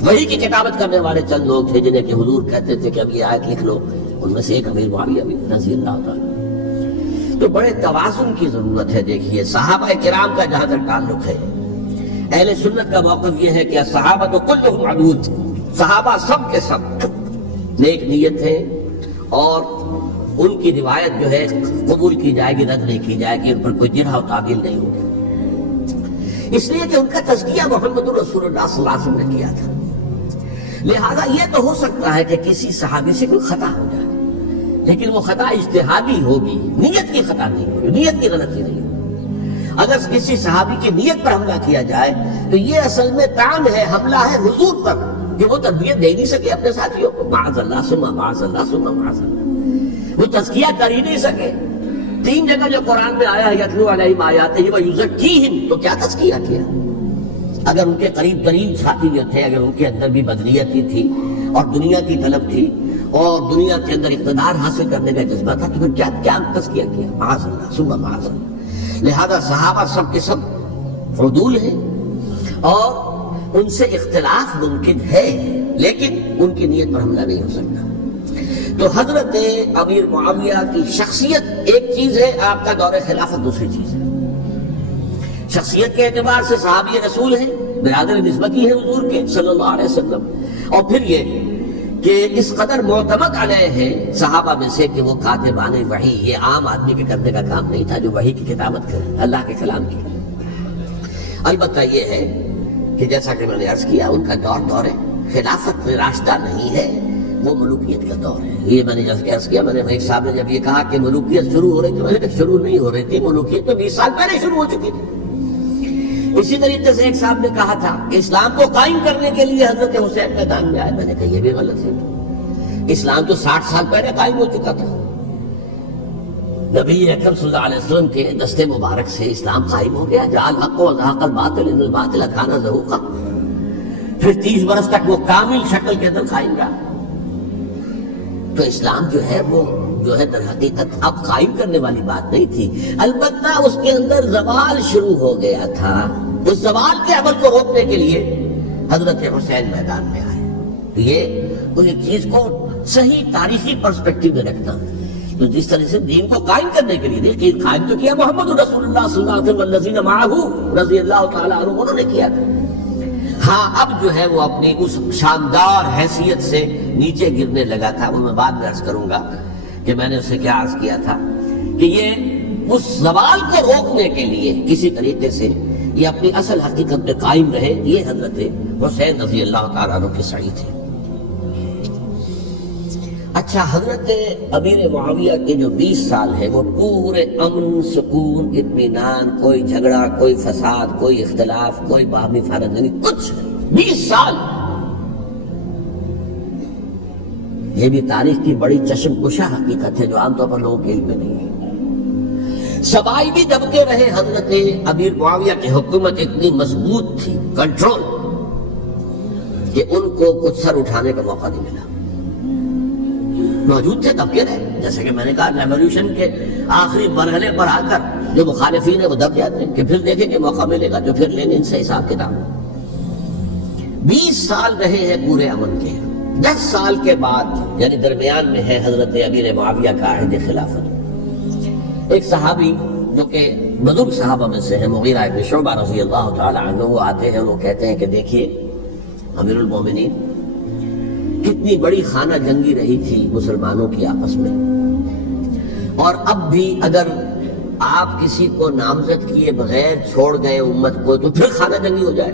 وحی کی کتابت کرنے والے چند لوگ تھے جنہیں کہ حضور کہتے تھے کہ اب یہ آیت لکھ لو، ان میں سے ایک امیر معاویہ بھی رضی اللہ تعالیٰ۔ تو بڑے توازن کی ضرورت ہے۔ دیکھیے صحابہ کرام کا جہاں تک تعلق ہے، اہل سنت کا موقف یہ ہے کہ صحابہ تو کلہم عدول، صحابہ سب کے سب نیک نیت ہیں، اور ان کی روایت جو ہے قبول کی جائے گی، رد نہیں کی جائے گی، ان پر کوئی جرح و تعدیل نہیں ہوگی، اس لیے کہ ان کا تزکیہ محمد رسول اللہ صلی اللہ علیہ وسلم نے کیا تھا۔ لہذا یہ تو ہو سکتا ہے کہ کسی صحابی سے کوئی خطا ہو جائے، لیکن وہ خطا اجتہادی ہوگی، نیت کی خطا نہیں ہوگی، نیت کی غلطی نہیں ہوگی۔ اگر کسی صحابی کی نیت پر حملہ کیا جائے تو یہ اصل میں طعن ہے، حملہ ہے حضور پر کہ وہ تربیت دے نہیں سکے اپنے ساتھیوں کو، معاذ اللہ ثم معاذ اللہ ثم معاذ اللہ، وہ تزکیہ کر ہی نہیں سکے۔ 3 جگہ جو قرآن میں آیا ہے یتلو علیہم آیاتہ ویزکیہم، تو کیا تزکیہ کیا؟ اگر ان کے قریب ترین ساتھی جو تھے، اگر ان کے اندر بھی بدریت تھی اور دنیا کی طلب تھی اور دنیا کے اندر اقتدار حاصل کرنے کا جذبہ تھا، تو پھر کیا تزکیہ کیا؟ معاذ اللہ ثم معاذ اللہ۔ لہذا صحابہ سب کے سب عدول ہیں، اور ان سے اختلاف ممکن ہے، لیکن ان کی نیت پر حملہ نہیں ہو سکتا۔ تو حضرت امیر معاویہ کی شخصیت ایک چیز ہے، آپ کا دور خلافت دوسری چیز ہے۔ شخصیت کے اعتبار سے صحابی رسول ہیں، برادر نسبتی ہے حضور کے صلی اللہ علیہ وسلم، اور پھر یہ کہ اس قدر معتمد علیہ ہے صحابہ میں سے کہ وہ کاتبان وحی، یہ عام آدمی کے کرنے کا کام نہیں تھا جو وحی کی کتابت کرے، اللہ کے کلام کی۔ البتہ یہ ہے کہ جیسا کہ میں نے عرض کیا، ان کا دور خلافت راشدہ نہیں ہے، وہ ملوکیت کا دور ہے۔ یہ میں نے عرض کیا، میں نے ایک صاحب نے جب یہ کہا کہ ملوکیت شروع ہو رہی تھی، میں نے کہا شروع نہیں ہو رہی تھی، ملوکیت تو 20 سال پہلے شروع ہو چکی تھی۔ اسی طریقے سے ایک صاحب نے کہا تھا کہ اسلام کو قائم کرنے کے لیے حضرت حسین میدان میں آئے، میں نے کہا یہ بھی غلط ہے، اسلام تو 60 سال پہلے قائم ہو چکا تھا، نبی اکرم صلی اللہ علیہ وسلم کے دستے مبارک سے اسلام قائم ہو گیا، جعل الحق وزهق الباطل ان الباطل كان زهوقا، پھر 30 برس تک وہ کامل شکل کے اندر قائم رہا۔ تو اسلام جو ہے وہ جو ہے در حقیقت اب قائم کرنے والی بات نہیں تھی، البتہ اس کے اندر زوال شروع ہو گیا تھا۔ اس زوال کے عمل کو روکنے کے لیے حضرت حسین میدان میں آئے۔ یہ اس چیز کو صحیح تاریخی پرسپیکٹو میں رکھنا، تو جس طرح سے دین کو قائم کرنے کے لیے دین قائم تو کیا محمد رسول اللہ صلی اللہ علیہ وسلم والذین معہ رضی اللہ تعالیٰ عنہ، انہوں نے کیا تھا۔ ہاں اب جو ہے وہ اپنی اس شاندار حیثیت سے نیچے گرنے لگا تھا، وہ میں بعد میں عرض کروں گا کہ میں نے اسے کیا عرض کیا تھا کہ یہ اس زوال کو روکنے کے لیے کسی طریقے سے یہ اپنی اصل حقیقت پہ قائم رہے، یہ حضرت حسین رضی اللہ تعالیٰ عنہ کے سعی تھے۔ اچھا، حضرت امیر معاویہ کے جو 20 سال ہیں وہ پورے امن، سکون، اطمینان، کوئی جھگڑا، کوئی فساد، کوئی اختلاف، کوئی باہمی فارغ نہیں، کچھ نہیں، 20 سال۔ یہ بھی تاریخ کی بڑی چشم کشا حقیقت ہے جو عام طور پر لوگوں کے علم میں نہیں ہے۔ سبائی بھی دبکے رہے، حضرت امیر معاویہ کی حکومت اتنی مضبوط تھی، کنٹرول، کہ ان کو کچھ سر اٹھانے کا موقع نہیں ملا۔ موجود تھے، دبکے رہے، جیسے کہ میں نے کہا ریولوشن کے آخری مرحلے پر آ کر جو مخالفین ہیں وہ دب جاتے ہیں کہ پھر دیکھیں کہ موقع ملے گا تو پھر لیں گے ان سے حساب کتاب۔ 20 سال رہے ہیں پورے امن کے۔ 10 سال کے بعد یعنی درمیان میں ہے حضرت امیر معاویہ کا عہد خلافت۔ ایک صحابی جو کہ بزرگ صحابہ میں سے ہیں، مغیرہ ابن شعبہ رضی اللہ تعالی عنہ، وہ آتے ہیں، وہ کہتے ہیں کہ دیکھیے امیر المومنین، کتنی بڑی خانہ جنگی رہی تھی مسلمانوں کی آپس میں، اور اب بھی اگر آپ کسی کو نامزد کیے بغیر چھوڑ گئے امت کو تو پھر خانہ جنگی ہو جائے۔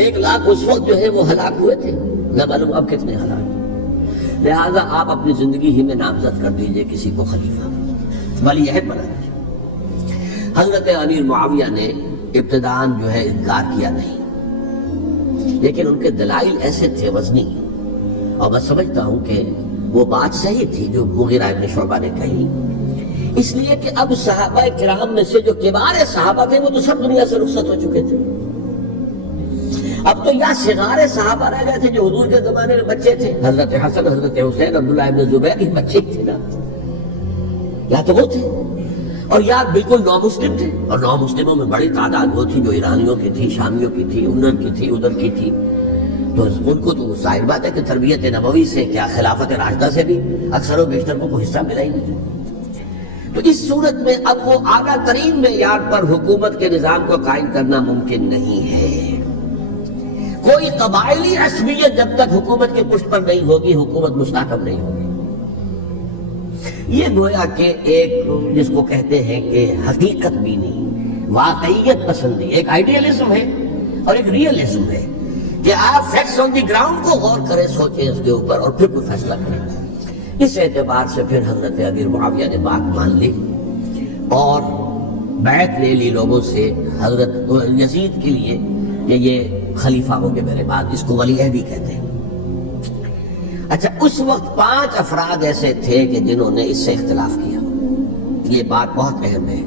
1 لاکھ اس وقت جو ہے وہ ہلاک ہوئے تھے، نہ معلوم اب کتنے ہلاک، لہذا آپ اپنی زندگی ہی میں نامزد کر دیجئے کسی کو خلیفہ، ولی عہد بنا دیجئے۔ حضرت امیر معاویہ نے ابتداءً جو ہے انکار کیا نہیں، لیکن ان کے دلائل ایسے تھے وزنی، اور میں سمجھتا ہوں کہ وہ بات صحیح تھی جو مغیرہ ابن شعبہ نے کہی، اس لیے کہ اب صحابہ کرام میں سے جو کبار صحابہ تھے وہ تو سب دنیا سے رخصت ہو چکے تھے۔ اب تو یا صغار صحابہ رہ گئے تھے جو حضور کے زمانے میں بچے تھے، حضرت حسن، حضرت حسین، عبداللہ ابن زبیر کے بچے تھے نا، یا تو وہ تھے، اور یا بالکل نو مسلم تھے، اور نو مسلموں میں بڑی تعداد وہ تھی جو ایرانیوں کی تھی، شامیوں کی تھی، ادھر کی تھی، ادھر کی تھی، تو ان کو تو ظاہر بات ہے کہ تربیت نبوی سے کیا خلافت راشدہ سے بھی اکثر و بیشتر کو حصہ ملا ہی نہیں۔ تو اس صورت میں اب وہ اعلیٰ ترین معیار پر حکومت کے نظام کو قائم کرنا ممکن نہیں ہے۔ کوئی قبائلی عصبیت جب تک حکومت کے پشت پر نہیں ہوگی، حکومت مستحکم نہیں ہوگی۔ یہ گویا کہ ایک جس کو کہتے ہیں کہ حقیقت بینی، واقعیت پسندی، ایک آئیڈیالزم ہے اور ایک ریئلزم ہے کہ آپ فیکٹس آن دی گراؤنڈ کو غور کریں، سوچیں اس کے اوپر اور پھر کوئی فیصلہ کریں۔ اس اعتبار سے پھر حضرت امیر معاویہ نے بات مان لی اور بیعت لے لی لوگوں سے حضرت یزید کے لیے کہ یہ خلیفہ ہو گئے میرے بعد، اس کو ولی عہد بھی کہتے ہیں۔ اچھا، اس وقت 5 افراد ایسے تھے کہ جنہوں نے اس سے اختلاف کیا، یہ بات بہت اہم ہے۔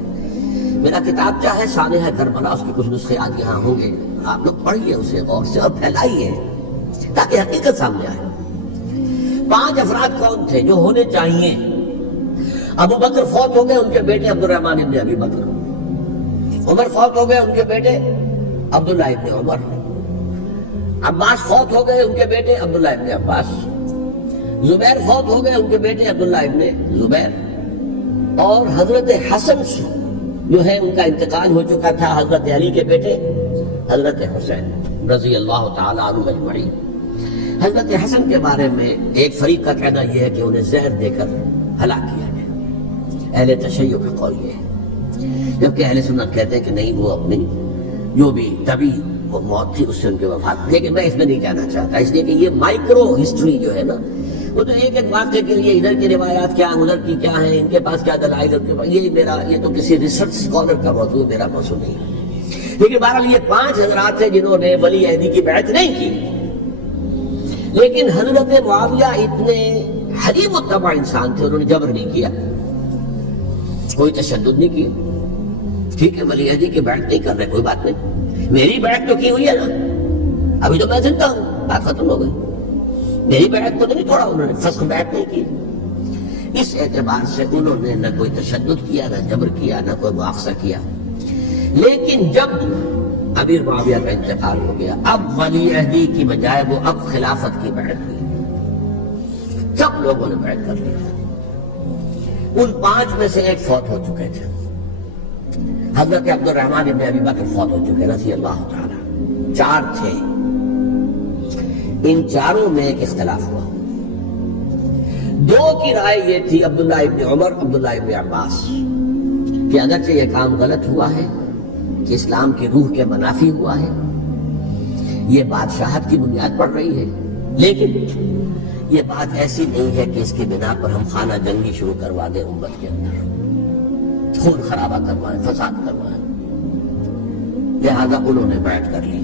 میرا کتاب چاہے سانحہ کربلا، اس کے کچھ نسخے آج یہاں ہوں گے، آپ لوگ پڑھیے اسے غور سے اور پھیلائیے تاکہ حقیقت سامنے آئے۔ 5 افراد کون تھے جو ہونے چاہیے؟ ابو بکر فوت ہو گئے، ان کے بیٹے عبد الرحمن ابن ابی بکر۔ عمر فوت ہو گئے، ان کے بیٹے عبداللہ ابن عمر۔ عباس فوت ہو گئے، ان کے بیٹے عبداللہ ابن عباس۔ زبیر فوت ہو گئے، ان کے بیٹے عبداللہ ابن زبیر۔ اور حضرت حسن جو ہے ان کا انتقال ہو چکا تھا، حضرت علی کے بیٹے حضرت حسین رضی اللہ تعالیٰ عنہ اجمعین۔ حضرت حسن کے بارے میں ایک فریق کا کہنا یہ ہے کہ انہیں زہر دے کر ہلاک کیا گیا، اہل تشیع کا قول یہ ہے، جبکہ اہل سنت کہتے ہیں کہ نہیں، وہ اپنی جو بھی طبی وہ موت تھی اس سے ان کے وفات۔ لیکن میں اس میں نہیں کہنا چاہتا، اس لیے کہ یہ مائکرو ہسٹری جو ہے نا، وہ تو ایک ایک واقعے کے لیے ادھر کی روایات کیا، ادھر کی کیا ہیں، ان کے پاس کیا دلائل، یہ تو کسی ریسرچ اسکالر کا موضوع، میرا موضوع نہیں ہے۔ لیکن بہرحال یہ 5 حضرات تھے جنہوں نے ولی عہدی کی بیعت نہیں کی، لیکن حضرت معاویہ اتنے حلیم الطبع انسان تھے، انہوں نے جبر نہیں کیا، کوئی تشدد نہیں کیا۔ ٹھیک ہے، ولی عہدی کی بیعت نہیں کر رہے، کوئی بات نہیں، میری بیعت تو کی ہوئی ہے نا، ابھی تو میں زندہ ہوں، بات ختم ہو گئی، میری بیعت کو نہیں چھوڑا انہوں نے، فسخ بیعت نہیں کی۔ اس اعتبار سے انہوں نے نہ کوئی تشدد کیا، نہ جبر کیا، نہ کوئی مواخذہ کیا۔ لیکن جب امیر معاویہ کا انتقال ہو گیا، اب ولی عہدی کی بجائے وہ اب خلافت کی بیعت ہوئی، سب لوگوں نے بیعت کر لی۔ ان 5 میں سے ایک فوت ہو چکے تھے، حضرت عبد الرحمن ابن ابی بکر فوت ہو چکے رضی اللہ تعالی۔ 4 تھے، ان 4 میں ایک اختلاف ہوا۔ 2 کی رائے یہ تھی، عبداللہ ابن عمر، عبداللہ ابن عباس، کہ اگرچہ یہ کام غلط ہوا ہے کہ اسلام کی روح کے منافی ہوا ہے، یہ بادشاہت کی بنیاد پڑ رہی ہے، لیکن یہ بات ایسی نہیں ہے کہ اس کی بنا پر ہم خانہ جنگی شروع کروا دیں امت کے اندر، خون خرابہ کروائیں، فساد کروائیں۔ لہذا انہوں نے بیعت کر لی۔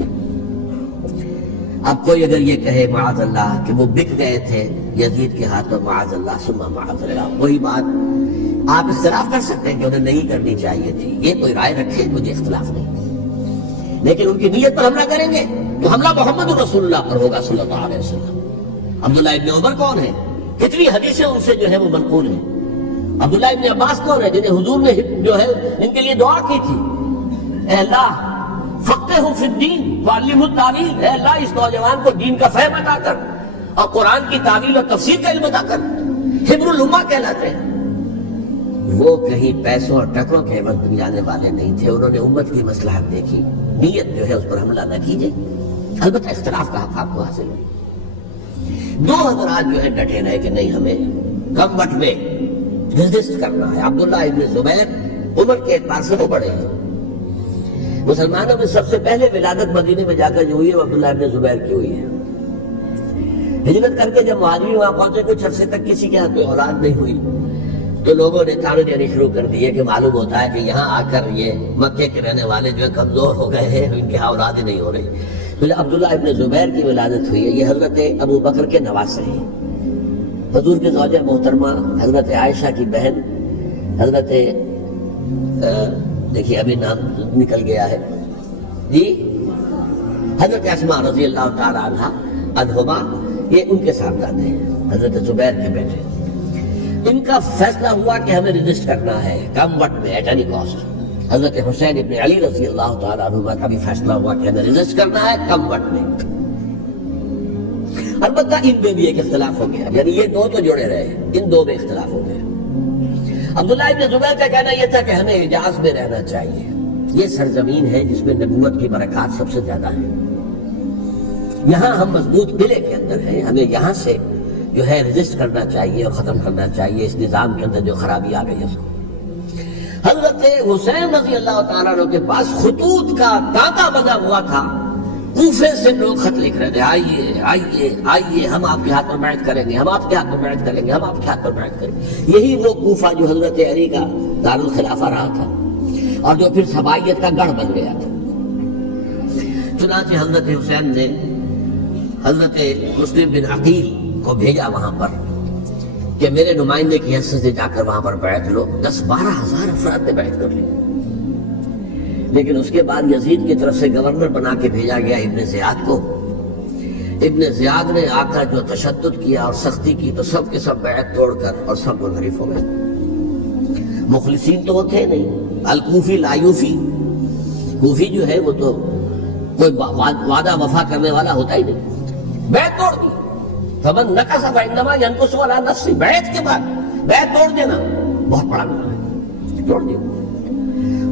اب کوئی اگر یہ کہے معاذ اللہ کہ وہ بک گئے تھے یزید کے ہاتھوں، معاذ اللہ ثم معاذ اللہ، وہی بات آپ اختلاف کر سکتے ہیں کہ انہیں نہیں کرنی چاہیے تھی، یہ کوئی رائے رکھے، مجھے اختلاف نہیں، لیکن ان کی نیت پر حملہ کریں گے تو حملہ محمد رسول اللہ پر ہوگا صلی اللہ علیہ وسلم۔ عبداللہ ابن عمر کون ہے؟ کتنی حدیثیں ان سے جو ہے وہ منقول ہیں۔ عبداللہ ابن عباس کون ہے؟ جنہیں حضور نے جو ہے ان کے لیے دعا کی تھی، اے اللہ فقہہ فی الدین وعلمہ التاویل، اے اللہ اس نوجوان کو دین کا فہم عطا کر اور قرآن کی تعویل اور تفسیر کا علم عطا کر۔ حبر الامہ کہلاتے ہیں۔ وہ کہیں پیسوں اور ٹکروں کے عوض بن جانے والے نہیں تھے، انہوں نے امت کی مصلحت دیکھی، نیت جو ہے اس پر حملہ نہ کیجیے، البتہ اختلاف کا حق آپ کو حاصل ہے۔ دو حضرات جو ہے ڈٹے رہے کہ نہیں، ہمیں کم وقت میں ریزسٹ کرنا ہے۔ عبداللہ ابن زبیر عمر کے اعتبار سے وہ بڑے ہیں۔ مسلمانوں میں سب سے پہلے ولادت مدینے میں جا کر جو ہوئی ہے وہ عبداللہ ابن زبیر کی ہوئی ہے۔ ہجرت کر کے جب مہاجرین وہاں پہنچے، کچھ عرصے تک کسی کے ہاں کوئی اولاد نہیں ہوئی، تو لوگوں نے تانے دینے شروع کر دیے کہ معلوم ہوتا ہے کہ یہاں آ کر یہ مکے کے رہنے والے جو ہے کمزور ہو گئے ہیں، ان کے ہاں اولاد ہی نہیں ہو رہی۔ پھر عبداللہ ابن زبیر کی ولادت ہوئی ہے، یہ حضرت ابو بکر کے نواسے ہیں، حضور کی زوجہ محترمہ حضرت عائشہ کی بہن، حضرت دیکھیے ابھی نام نکل گیا ہے جی، حضرت اسماء رضی اللہ تعالی عنہما، یہ ان کے صاحبزادے ہیں، حضرت زبیر کے بیٹے۔ ان کا فیصلہ ہوا کہ ہمیں رجسٹ کرنا ہے کم وقت میں، ایٹ اینی کاسٹ۔ حضرت حسین ابن علی رضی اللہ تعالی عنہما کا بھی فیصلہ ہوا کہ ہمیں رجسٹ کرنا ہے کم وقت میں۔ البتہ ان میں بھی ایک اختلاف ہو گیا، یعنی یہ دو تو جڑے رہے، ان دو میں اختلاف ہو گیا۔ عبداللہ ابن زبیر کا کہنا یہ تھا کہ ہمیں حجاز میں رہنا چاہیے، یہ سرزمین ہے جس میں نبوت کی برکات سب سے زیادہ ہیں، یہاں ہم مضبوط قلعے کے اندر ہیں، ہمیں یہاں سے جو ہے رجسٹ کرنا چاہیے اور ختم کرنا چاہیے اس نظام کے اندر جو خرابی آ گئی ہے اس کو۔ حضرت حسین رضی اللہ تعالیٰ عنہ کے پاس خطوط کا تانتا بجا ہوا تھا، کوفے سے لوگ خط لکھ رہے تھے، آئیے آئیے آئیے، ہم آپ کے ہاتھ پر بیعت کریں گے، ہم آپ کے ہاتھ پر بیعت کریں گے، ہم آپ کے ہاتھ پر بیعت کریں گے۔ یہی وہ کوفہ جو حضرت علی کا دارالخلافہ رہا تھا اور جو پھر سبائیت کا گڑھ بن گیا تھا۔ چنانچہ حضرت حسین نے حضرت مسلم بن عقیل کو بھیجا وہاں پر کہ میرے نمائندے کی حیثیت سے جا کر وہاں پر بیعت لو۔ 10-12 ہزار افراد نے بیعت کر لی، لیکن اس کے بعد یزید کی طرف سے گورنر بنا کے بھیجا گیا ابن زیاد کو۔ ابن زیاد نے آ کر جو تشدد کیا اور سختی کی تو سب کے سب بیعت توڑ کر اور سب منحرف ہو گئے۔ مخلصین تو وہ تھے نہیں، الکوفی لایوفی، کوفی جو ہے وہ تو کوئی وعدہ وفا کرنے والا ہوتا ہی نہیں، بیعت توڑ دی۔ فمن نقص فانما ينقص على نفسه، بیعت کے بعد بیعت توڑ دینا بہت بڑا گناہ ہے، توڑ دیا۔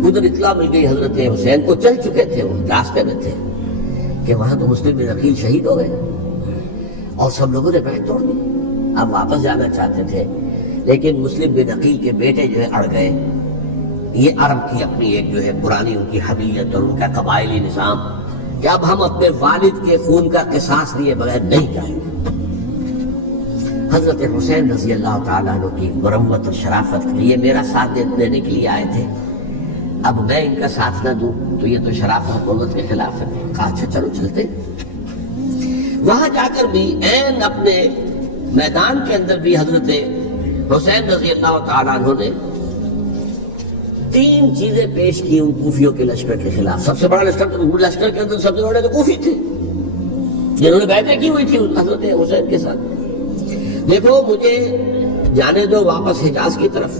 ادھر اطلاع مل گئی حضرت حسین کو، چل چکے تھے، وہ راستے میں تھے کہ وہاں تو مسلم بن عقیل شہید ہو گئے اور سب لوگوں نے بیعت توڑ دی۔ اب واپس جانا چاہتے تھے، لیکن مسلم بن عقیل کے بیٹے جو ہے اڑ گئے۔ یہ عرب کی اپنی ایک جو ہے پرانی ان کی حمیت اور ان کا قبائلی نظام کہ اب ہم اپنے والد کے خون کا قصاص لیے بغیر نہیں جائیں گے۔ حضرت حسین رضی اللہ تعالیٰ عنہ کی مروت اور شرافت کے لیے میرا ساتھ دینے کے لیے آئے تھے، اب میں ان کا ساتھ نہ دوں تو یہ تو شرافت حکومت کے خلاف ہے۔ کہا اچھا چلو چلتے۔ وہاں جا کر بھی عین اپنے میدان کے اندر بھی حضرت حسین رضی اللہ تعالیٰ عنہ نے 3 چیزیں پیش کی ان کوفیوں کے لشکر کے خلاف۔ سب سے بڑا لشکر کے اندر سب سے بڑے تو کوفی تھے جنہوں نے بیعتیں کی ہوئی تھی حضرت حسین کے ساتھ۔ دیکھو مجھے جانے دو واپس حجاز کی طرف،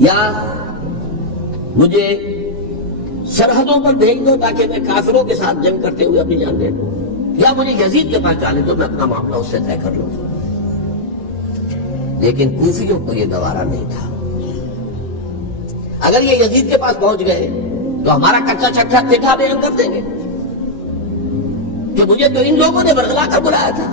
یا مجھے سرحدوں پر بھیج دو تاکہ میں کافروں کے ساتھ جنگ کرتے ہوئے اپنی جان دے دوں، یا مجھے یزید کے پاس جانے دو، میں اپنا معاملہ اس سے طے کر لوں۔ لیکن کوفیوں کو یہ گوارا نہیں تھا۔ اگر یہ یزید کے پاس پہنچ گئے تو ہمارا کچا چٹھا تھا بیان کر دیں گے کہ مجھے تو ان لوگوں نے برگلا کر بلایا تھا۔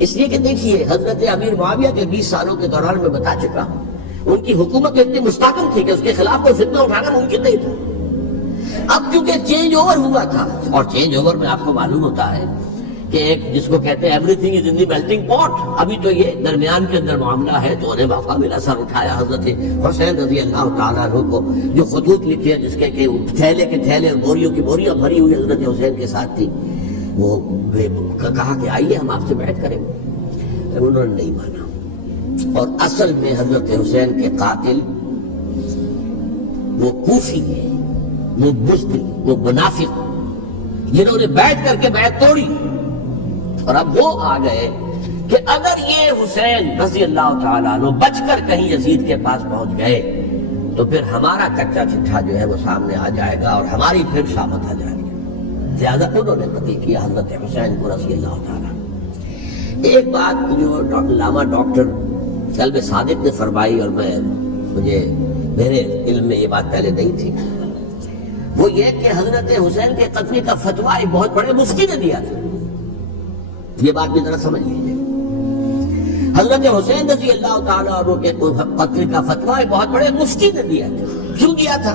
اس لیے کہ دیکھیے حضرت امیر معاویہ کے 20 سالوں کے دوران میں بتا چکا ہوں ان کی حکومت اتنی مستحکم تھی کہ اس کے خلاف کوئی فتنہ اٹھانا ممکن نہیں تھا۔ اب چونکہ چینج اوور ہوا تھا، اور چینج اوور میں آپ کو معلوم ہوتا ہے کہ ایک جس کو کہتے ہیں every thing is in the melting پاٹ، ابھی تو یہ درمیان کے اندر معاملہ ہے، تو انہیں موقع ملا، سر اٹھایا حضرت حسین رضی اللہ تعالیٰ عنہ کو، جو خطوط لکھے جس کے کہ تھیلے کے تھیلے اور بوریوں کی بوریاں بھری ہوئی حضرت حسین کے ساتھ تھی، وہ کہا کہ آئیے ہم آپ سے بیعت کریں گے، انہوں نے نہیں مانا۔ اور اصل میں حضرت حسین کے قاتل وہ کوفی ہیں، وہ بزدل، وہ منافق، جنہوں نے بیعت کر کے بیعت توڑی، اور اب وہ آ گئے کہ اگر یہ حسین رضی اللہ تعالیٰ عنہ بچ کر کہیں یزید کے پاس پہنچ گئے تو پھر ہمارا کچا چٹھا جو ہے وہ سامنے آ جائے گا اور ہماری پھر شامت آ جائے گی، لہذا انہوں نے قتل کیا حضرت حسین کو رضی اللہ تعالیٰ۔ ایک بات جو علامہ ڈاکٹر قلب صادق نے فرمائی، اور مجھے میرے علم میں یہ بات پہلے نہیں تھی، وہ یہ کہ حضرت حسین کے قتل کا فتویٰ ایک بہت بڑے مفتی نے دیا تھا۔ یہ بات بھی ذرا سمجھ لیجیے، حضرت حسین رضی اللہ تعالیٰ عنہ کے قتل کا فتویٰ ایک بہت بڑے مفتی نے دیا تھا۔ کیوں دیا تھا؟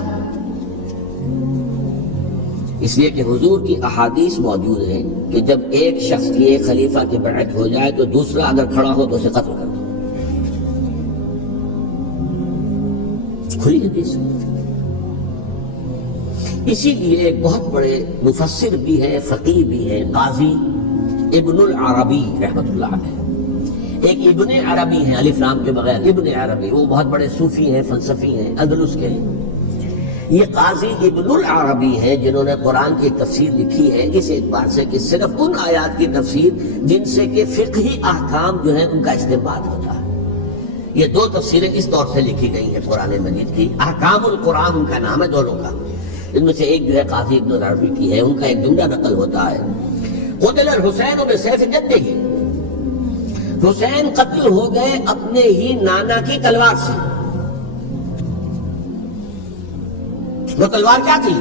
اس لیے کہ حضور کی احادیث موجود ہیں کہ جب ایک شخص کی ایک خلیفہ کی بیعت ہو جائے تو دوسرا اگر کھڑا ہو تو اسے قتل کر دو، کھلی حدیث۔ اسی لیے ایک بہت بڑے مفسر بھی ہیں، فقیہ بھی ہیں، قاضی ابن العربی رحمۃ اللہ علیہ، ایک ابن عربی ہیں الف لام کے بغیر، ابن عربی، وہ بہت بڑے صوفی ہیں، فلسفی ہیں، اندلس کے ہیں۔ یہ قاضی ابن العربی ہے جنہوں نے قرآن کی تفسیر لکھی ہے اس اعتبار سے کہ صرف ان آیات کی تفسیر جن سے کہ فقہی احکام جو ہیں ان کا استنباط ہوتا ہے۔ یہ دو تفسیریں اس طور سے لکھی گئی ہیں قرآن مجید کی، احکام القرآن ان کا نام ہے دونوں کا، ان میں سے ایک جو ہے قاضی ابن العربی کی ہے، ان کا ایک جملہ نقل ہوتا ہے، قتل الحسین بسیف جدہ، حسین قتل ہو گئے اپنے ہی نانا کی تلوار سے۔ وہ تلوار کیا تھی؟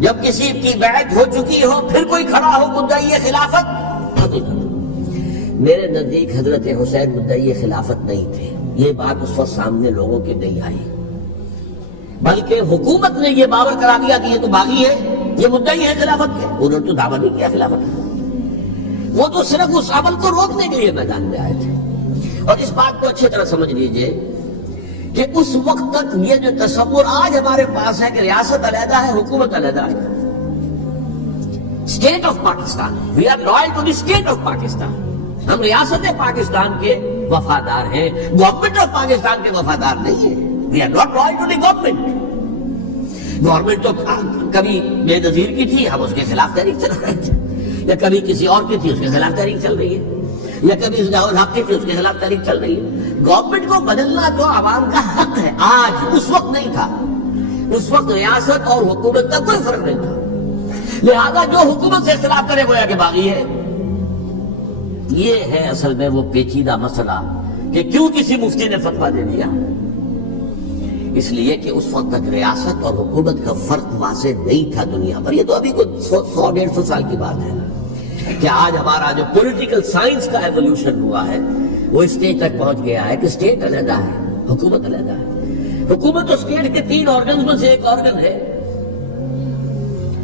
جب کسی کی بیعت ہو چکی ہو پھر کوئی کھڑا ہو مدعی خلافت، میرے نزدیک حضرت حسین مدعی خلافت نہیں تھے، یہ بات اس وقت سامنے لوگوں کے نہیں آئی، بلکہ حکومت نے یہ باور کرا دیا کہ یہ تو باغی ہے، یہ مدعی ہے خلافت کے، انہوں نے تو دعویٰ نہیں کیا خلافت کا، وہ تو صرف اس عمل کو روکنے کے لیے میدان میں آئے تھے۔ اور اس بات کو اچھی طرح سمجھ لیجئے کہ اس وقت تک یہ جو تصور آج ہمارے پاس ہے کہ ریاست علیحدہ ہے، حکومت علیحدہ ہے، state of Pakistan, we are loyal to the state of Pakistan, ہم ریاست پاکستان کے وفادار ہیں، گورنمنٹ آف پاکستان کے وفادار نہیں ہیں، we are not loyal to the government. Government تو کبھی بے نظیر کی تھی، ہم اس کے خلاف تحریک چلا رہے تھے، یا کبھی کسی اور کی تھی اس کے خلاف تحریک چل رہی ہے، یا کبھی ضیاء الحق کی تھی اس کے خلاف تحریک چل رہی ہے۔ گورنمنٹ کو بدلنا تو عوام کا حق ہے، آج، اس وقت نہیں تھا، اس وقت ریاست اور حکومت کا کوئی فرق نہیں تھا، لہذا جو حکومت سے اختلاف کرے گویا کہ باغی ہے۔ یہ ہے اصل میں وہ پیچیدہ مسئلہ کہ کیوں کسی مفتی نے فتویٰ دے دیا، اس لیے کہ اس وقت تک ریاست اور حکومت کا فرق واضح نہیں تھا دنیا پر۔ یہ تو ابھی کوئی 100-150 سال کی بات ہے کہ آج ہمارا جو پولیٹیکل سائنس کا ایولیوشن ہوا ہے وہ اسٹیج تک پہنچ گیا ہے کہ اسٹیٹ علیحدہ ہے، حکومت علیحدہ ہے۔ حکومت تو اسٹیٹ کے 3 آرگنز میں سے ایک آرگن ہے،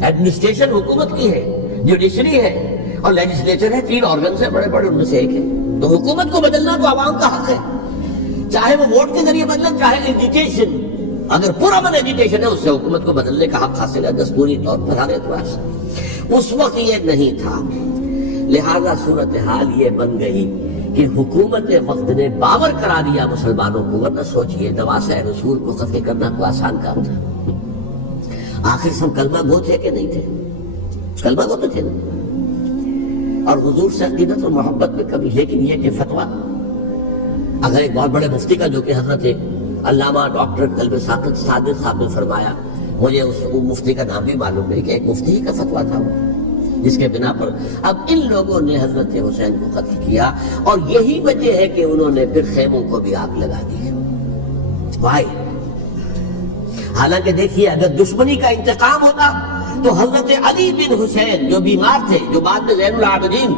ایڈمنسٹریشن حکومت کی ہے، جوڈیشری ہے اور لیجسلیچر ہے، 3 آرگنز ہیں بڑے بڑے، ان میں سے ایک ہے۔ تو حکومت کو بدلنا تو عوام کا حق ہے، چاہے وہ ووٹ کے ذریعے بدلن، چاہے ایجیٹیشن، اگر پرامن ایجیٹیشن ہے اس سے حکومت کو بدلنے کا حق حاصل ہے دستوری طور پر ہر اعتبار سے۔ اس وقت یہ نہیں تھا، لہذا صورتحال یہ بن گئی کہ حکومت وقت نے باور کرا دیا مسلمانوں کو، ورنہ سوچئے نواسہ رسول کو قتل کرنا کوئی آسان کام تھا؟ آخر سب کلمہ گو تھے کہ نہیں تھے؟ کلمہ گو تو تھے نا، اور حضور سے عقیدت اور محبت میں کبھی، لیکن یہ کہ فتویٰ اگر ایک بہت بڑے مفتی کا، جو کہ حضرت علامہ ڈاکٹر قلب صادق صاحب نے فرمایا، مجھے اس مفتی کا نام بھی معلوم نہیں، کہ ایک مفتی کا فتویٰ تھا جس کے بنا پر اب ان لوگوں نے حضرت حسین کو قتل کیا، اور یہی وجہ ہے کہ انہوں نے پھر خیموں کو بھی آگ لگا دی۔ وائی؟ حالانکہ دیکھیے اگر دشمنی کا انتقام ہوتا تو حضرت علی بن حسین جو بیمار تھے، جو بعد میں زین العابدین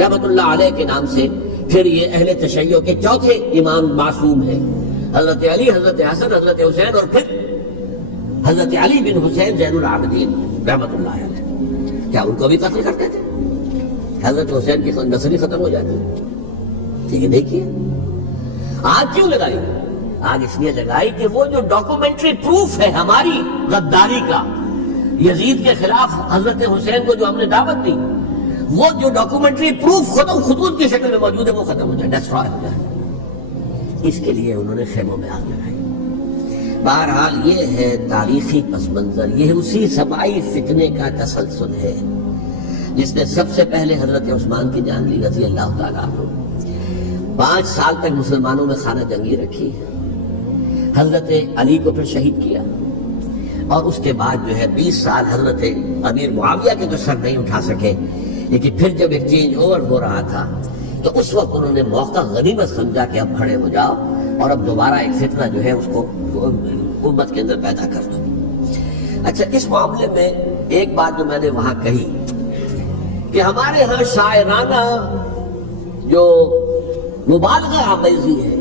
رحمۃ اللہ علیہ کے نام سے، پھر یہ اہل تشیع کے چوتھے امام معصوم ہیں، حضرت علی، حضرت حسن، حضرت حسین، اور پھر حضرت علی بن حسین زین العابدین رحمت اللہ علیہ، کیا ان کو بھی قتل کرتے تھے؟ حضرت حسین کی نسل ہی ختم ہو جاتی، لیکن دیکھیے آگ کیوں لگائی؟ آگ اس لیے لگائی کہ وہ جو ڈاکومنٹری پروف ہے ہماری غداری کا یزید کے خلاف حضرت حسین کو جو ہم نے دعوت دی، وہ جو ڈاکومنٹری پروف خطوط کی شکل میں موجود ہے وہ ختم ہو جائے، ڈسٹرائے ہو جائے۔ اس کے لیے انہوں نے خیموں میں آگ لگائی۔ بہرحال یہ ہے تاریخی پس منظر، یہ اسی سبائی فتنے کا تسلسل ہے جس نے سب سے پہلے حضرت عثمان کی جان لی رضی اللہ تعالیٰ عنہ۔ 5 سال تک مسلمانوں میں خانہ جنگی رکھی، حضرت علی کو پھر شہید کیا، اور اس کے بعد جو ہے 20 سال حضرت امیر معاویہ کے تو سر نہیں اٹھا سکے، لیکن پھر جب ایک چینج اوور ہو رہا تھا تو اس وقت انہوں نے موقع غنیمت سمجھا کہ اب کھڑے ہو جاؤ اور اب دوبارہ ایک فتنہ جو ہے اس کو امت کے اندر پیدا کر دو۔ اچھا، اس معاملے میں ایک بات جو میں نے وہاں کہی کہ ہمارے ہاں شاعرانہ جو مبالغہ آمیزی ہے،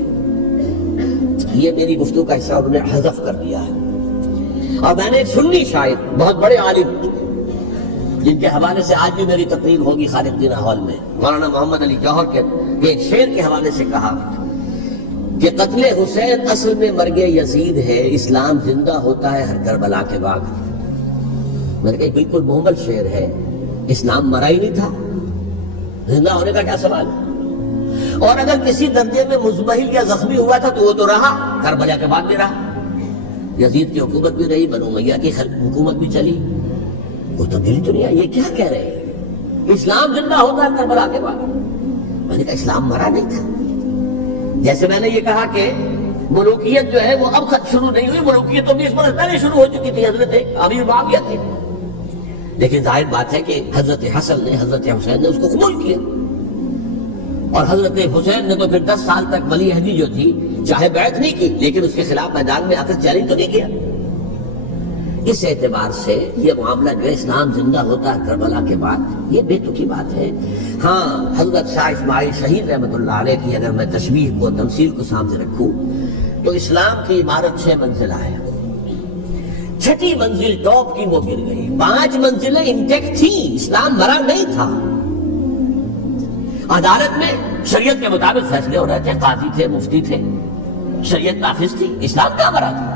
یہ میری گفتگو کا حصہ انہوں نے حذف کر دیا ہے، اور میں نے ایک سنی شاعر بہت بڑے عالم جن کے حوالے سے آج بھی میری تقریر ہوگی خالد دینہ ہال میں، مولانا محمد علی جوہر کے ایک شعر کے حوالے سے کہا کہ قتل حسین اصل میں مرگ یزید ہے، اسلام زندہ ہوتا ہے ہر کربلا کے بعد۔ میں نے کہا بالکل محمل شعر ہے، اسلام مرا ہی نہیں تھا، زندہ ہونے کا کیا سوال؟ اور اگر کسی درجے میں مزمحل یا زخمی ہوا تھا تو وہ تو رہا، کربلا کے بعد بھی رہا، یزید کی حکومت بھی رہی، بنو امیہ کی حکومت بھی چلی، وہ تبدیلی تو نہیں آئی۔ یہ کیا کہہ رہے ہیں اسلام زندہ ہوتا ہے کربلا کے بعد؟ میں نے کہا اسلام مرا نہیں تھا۔ جیسے میں نے یہ کہا کہ ملوکیت جو ہے وہ اب خط شروع نہیں ہوئی، ملوکیت تو 20 برس پہلے شروع ہو چکی تھی، حضرت امیر معاویہ تھے، لیکن ظاہر بات ہے کہ حضرت حسن نے، حضرت حسین نے اس کو قبول کیا، اور حضرت حسین نے تو پھر 10 سال تک ولی عہدی جو تھی چاہے بیعت نہیں کی لیکن اس کے خلاف میدان میں آ کر چیلنج تو نہیں کیا۔ اس اعتبار سے یہ معاملہ جو ہے اسلام زندہ ہوتا ہے کربلا کے بعد، یہ بے تکی بات ہے۔ ہاں، حضرت شاہ اسماعیل شہید رحمۃ اللہ علیہ کی اگر میں تشبیہ کو، تمثیل کو سامنے رکھوں تو اسلام کی عمارت 6 منزلہ ہے، 6ٹھی منزل ٹاپ کی وہ گر گئی، 5 منزلیں انٹیکٹ تھیں، اسلام مرا نہیں تھا۔ عدالت میں شریعت کے مطابق فیصلے ہو رہے تھے، قاضی تھے، مفتی تھے، شریعت نافذ تھی، اسلام کیا مرا تھا؟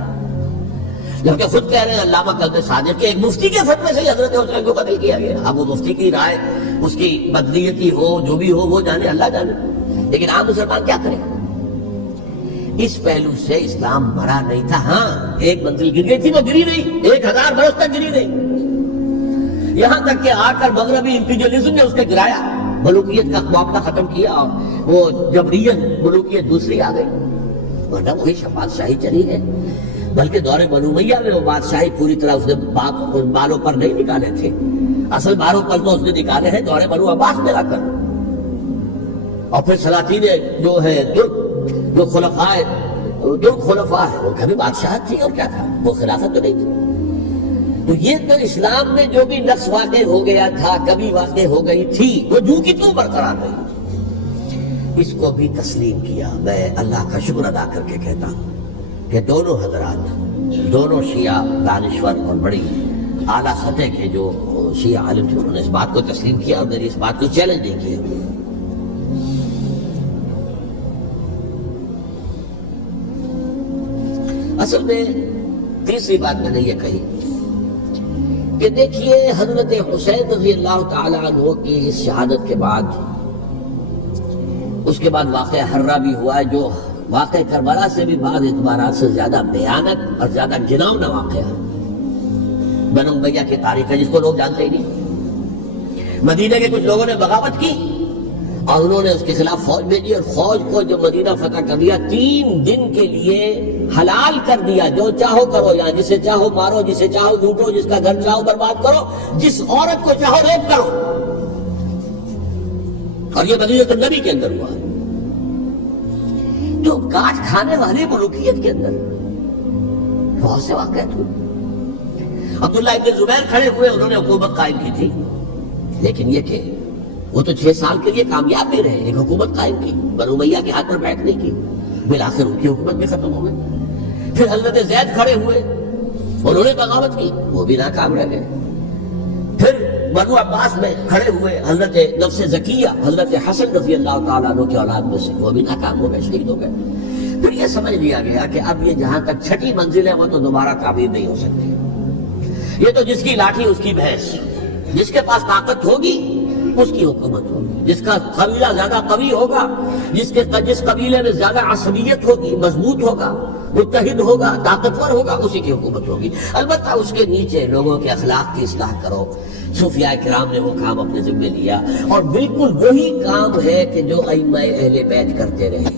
جبکہ خود کہہ رہے ہیں علامہ قلب صادق کے ایک مفتی کے فتوے سے حضرت حسین کو قتل کیا گیا۔ اب وہ مفتی کی رائے، اس کی بدنیتی ہو، جو بھی ہو وہ جانے، اللہ جانے، لیکن عام مسلمان کیا کرے؟ اس پہلو سے اسلام مرا نہیں تھا۔ ہاں، ایک منزل گر گئی تھی، وہ گری نہیں، 1000 برس تک گری نہیں، یہاں تک کہ آ کر مغربی امپیریلزم نے اس کے گرایا، ملوکیت کا معاملہ ختم کیا، اور وہ جبریت ملوکیت دوسری آ گئی، ورنہ وہی بادشاہی چلی ہے۔ بلکہ دور بنو امیہ میں وہ بادشاہی پوری طرح اس نے بالوں پر نہیں نکالے تھے، اصل بالوں پر تو اس نے نکالے ہیں دور بنو عباس میں آ کر، اور پھر سلاطین جو ہے جو خلفاء ہے وہ کبھی بادشاہت تھی، اور کیا تھا، وہ خلافت تو نہیں تھی۔ تو یہ تو اسلام میں جو بھی نقص واقع ہو گیا تھا، کبھی واقع ہو گئی تھی، وہ جو کی تو برقرار رہی، اس کو بھی تسلیم کیا۔ میں اللہ کا شکر ادا کر کے کہتا ہوں کہ دونوں حضرات، دونوں شیعہ دانشور اور بڑی اعلیٰ سطح کے جو شیعہ عالم تھے، انہوں نے اس بات کو تسلیم کیا اور میری اس بات کو چیلنج نہیں کیا۔ اصل میں تیسری بات میں نے یہ کہی کہ دیکھیے حضرت حسین رضی اللہ تعالی عنہ کی اس شہادت کے بعد، اس کے بعد واقعہ حرہ بھی ہوا ہے، جو واقعہ کربلا سے بھی بعض اعتبارات سے زیادہ بھیانک اور زیادہ گھناؤنا واقعہ ہے۔ بنو امیہ کی تاریخ ہے جس کو لوگ جانتے ہی نہیں۔ مدینہ کے کچھ لوگوں نے بغاوت کی اور انہوں نے اس کے خلاف فوج بھیجی، اور فوج کو جب مدینہ فتح کر دیا 3 دن کے لیے حلال کر دیا، جو چاہو کرو، یہاں جسے چاہو مارو، جسے چاہو لوٹو، جس کا گھر چاہو برباد کرو، جس عورت کو چاہو ریپ کرو، اور یہ مدینہ النبی کے اندر ہوا۔ تو گاٹ کھانے والی ملوکیت کے اندر بہت سے واقعات ہوئے۔ عبداللہ ابن زبیر کھڑے ہوئے، انہوں نے حکومت قائم کی تھی، لیکن یہ کہ وہ تو 6 سال کے لیے کامیاب بھی رہے، ایک حکومت قائم کی، بنو امیہ کے ہاتھ پر بیٹھ نہیں کی، بالآخر ان کی حکومت بھی ختم ہو گئی. پھر حضرت زید کھڑے ہوئے, انہوں نے بغاوت کی, وہ بھی ناکام رہ گئے. پھر بنو عباس میں کھڑے ہوئے حضرت نفس زکیہ, حضرت حسن رضی اللہ تعالیٰ عنہ کی اولاد میں سے, وہ بھی ناکام ہو گئے, شہید ہو گئے. پھر یہ سمجھ لیا گیا کہ اب یہ جہاں تک چھٹی منزل ہے وہ تو دوبارہ تعمیر نہیں ہو سکتی. یہ تو جس کی لاٹھی اس کی بھینس, جس کے پاس طاقت ہوگی اس کی حکومت ہوگی, جس کا قبیلہ زیادہ قوی ہوگا, جس قبیلے میں زیادہ عصبیت ہوگی, مضبوط ہوگا, متحد ہوگا, طاقتور ہوگا, اسی کی حکومت ہوگی. البتہ اس کے نیچے لوگوں کے اخلاق کی اصلاح کرو. صوفیاء کرام نے وہ کام اپنے ذمہ لیا, اور بالکل وہی کام ہے کہ جو ائمہ اہل بیت کرتے رہے.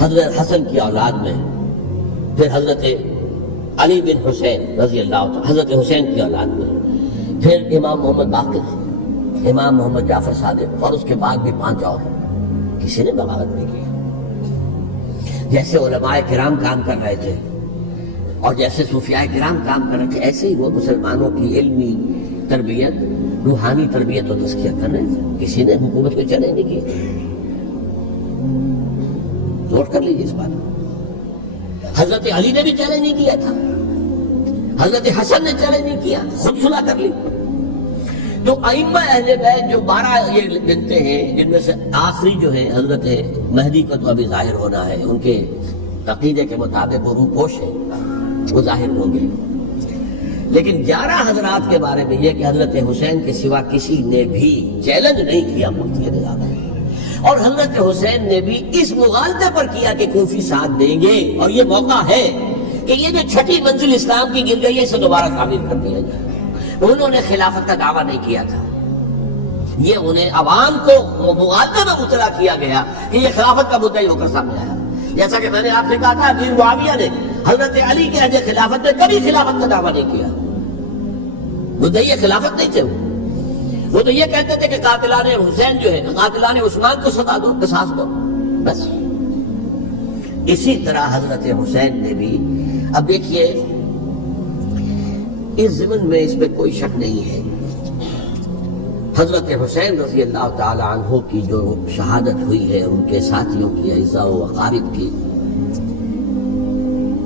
حضرت حسن کی اولاد میں پھر حضرت علی بن حسین رضی اللہ عنہ, حضرت حسین کی اولاد میں پھر امام محمد باقر, امام محمد جعفر صادق, اور اس کے بعد بھی 5 اور. کسی نے بغاوت نہیں کی. جیسے علماء کرام کام کر رہے تھے اور جیسے صوفیاء کرام کام کر رہے تھے, ایسے ہی وہ مسلمانوں کی علمی تربیت, روحانی تربیت و تزکیہ کر رہے تھے. کسی نے حکومت کو چیلنج نہیں کیا. نوٹ کر لیجیے اس بات کو. حضرت علی نے بھی چیلنج نہیں کیا تھا, حضرت حسن نے چیلنج نہیں کیا, خود صلح کر لی. تو ائمہ اہل بیت جو 12 یہ گنتے ہیں, جن میں سے آخری جو ہے حضرت مہدی کو تو ابھی ظاہر ہونا ہے, ان کے عقیدے کے مطابق وہ روپوش ہے, وہ ظاہر ہوں گے. لیکن 11 حضرات کے بارے میں یہ کہ حضرت حسین کے سوا کسی نے بھی چیلنج نہیں کیا مفتی نظام, اور حضرت حسین نے بھی اس مغالطے پر کیا کہ کوفی ساتھ دیں گے, اور یہ موقع ہے کہ یہ جو چھٹی منزل اسلام کی گر گئی ہے اسے دوبارہ تعمیر کر دیا جائے. انہوں نے خلافت کا دعویٰ نہیں کیا تھا, یہ انہیں عوام کو مغالطے میں مبتلا کیا گیا کہ یہ خلافت کا مدعی ہو کر سامنے آیا. جیسا کہ میں نے آپ سے کہا تھا, امیر معاویہ نے حضرت علی کے عہد خلافت میں کبھی خلافت کا دعویٰ نہیں کیا. مدعی خلافت نہیں تھے وہ تو یہ کہتے تھے کہ قاتلان حسین جو ہے, قاتلان عثمان کو سزا دو, قصاص دو, بس. اسی طرح حضرت حسین نے بھی, اب دیکھیے اس ضمن میں اس میں کوئی شک نہیں ہے, حضرت حسین رضی اللہ تعالی عنہ کی جو شہادت ہوئی ہے, ان کے ساتھیوں کی, اعزاء و اقارب کی,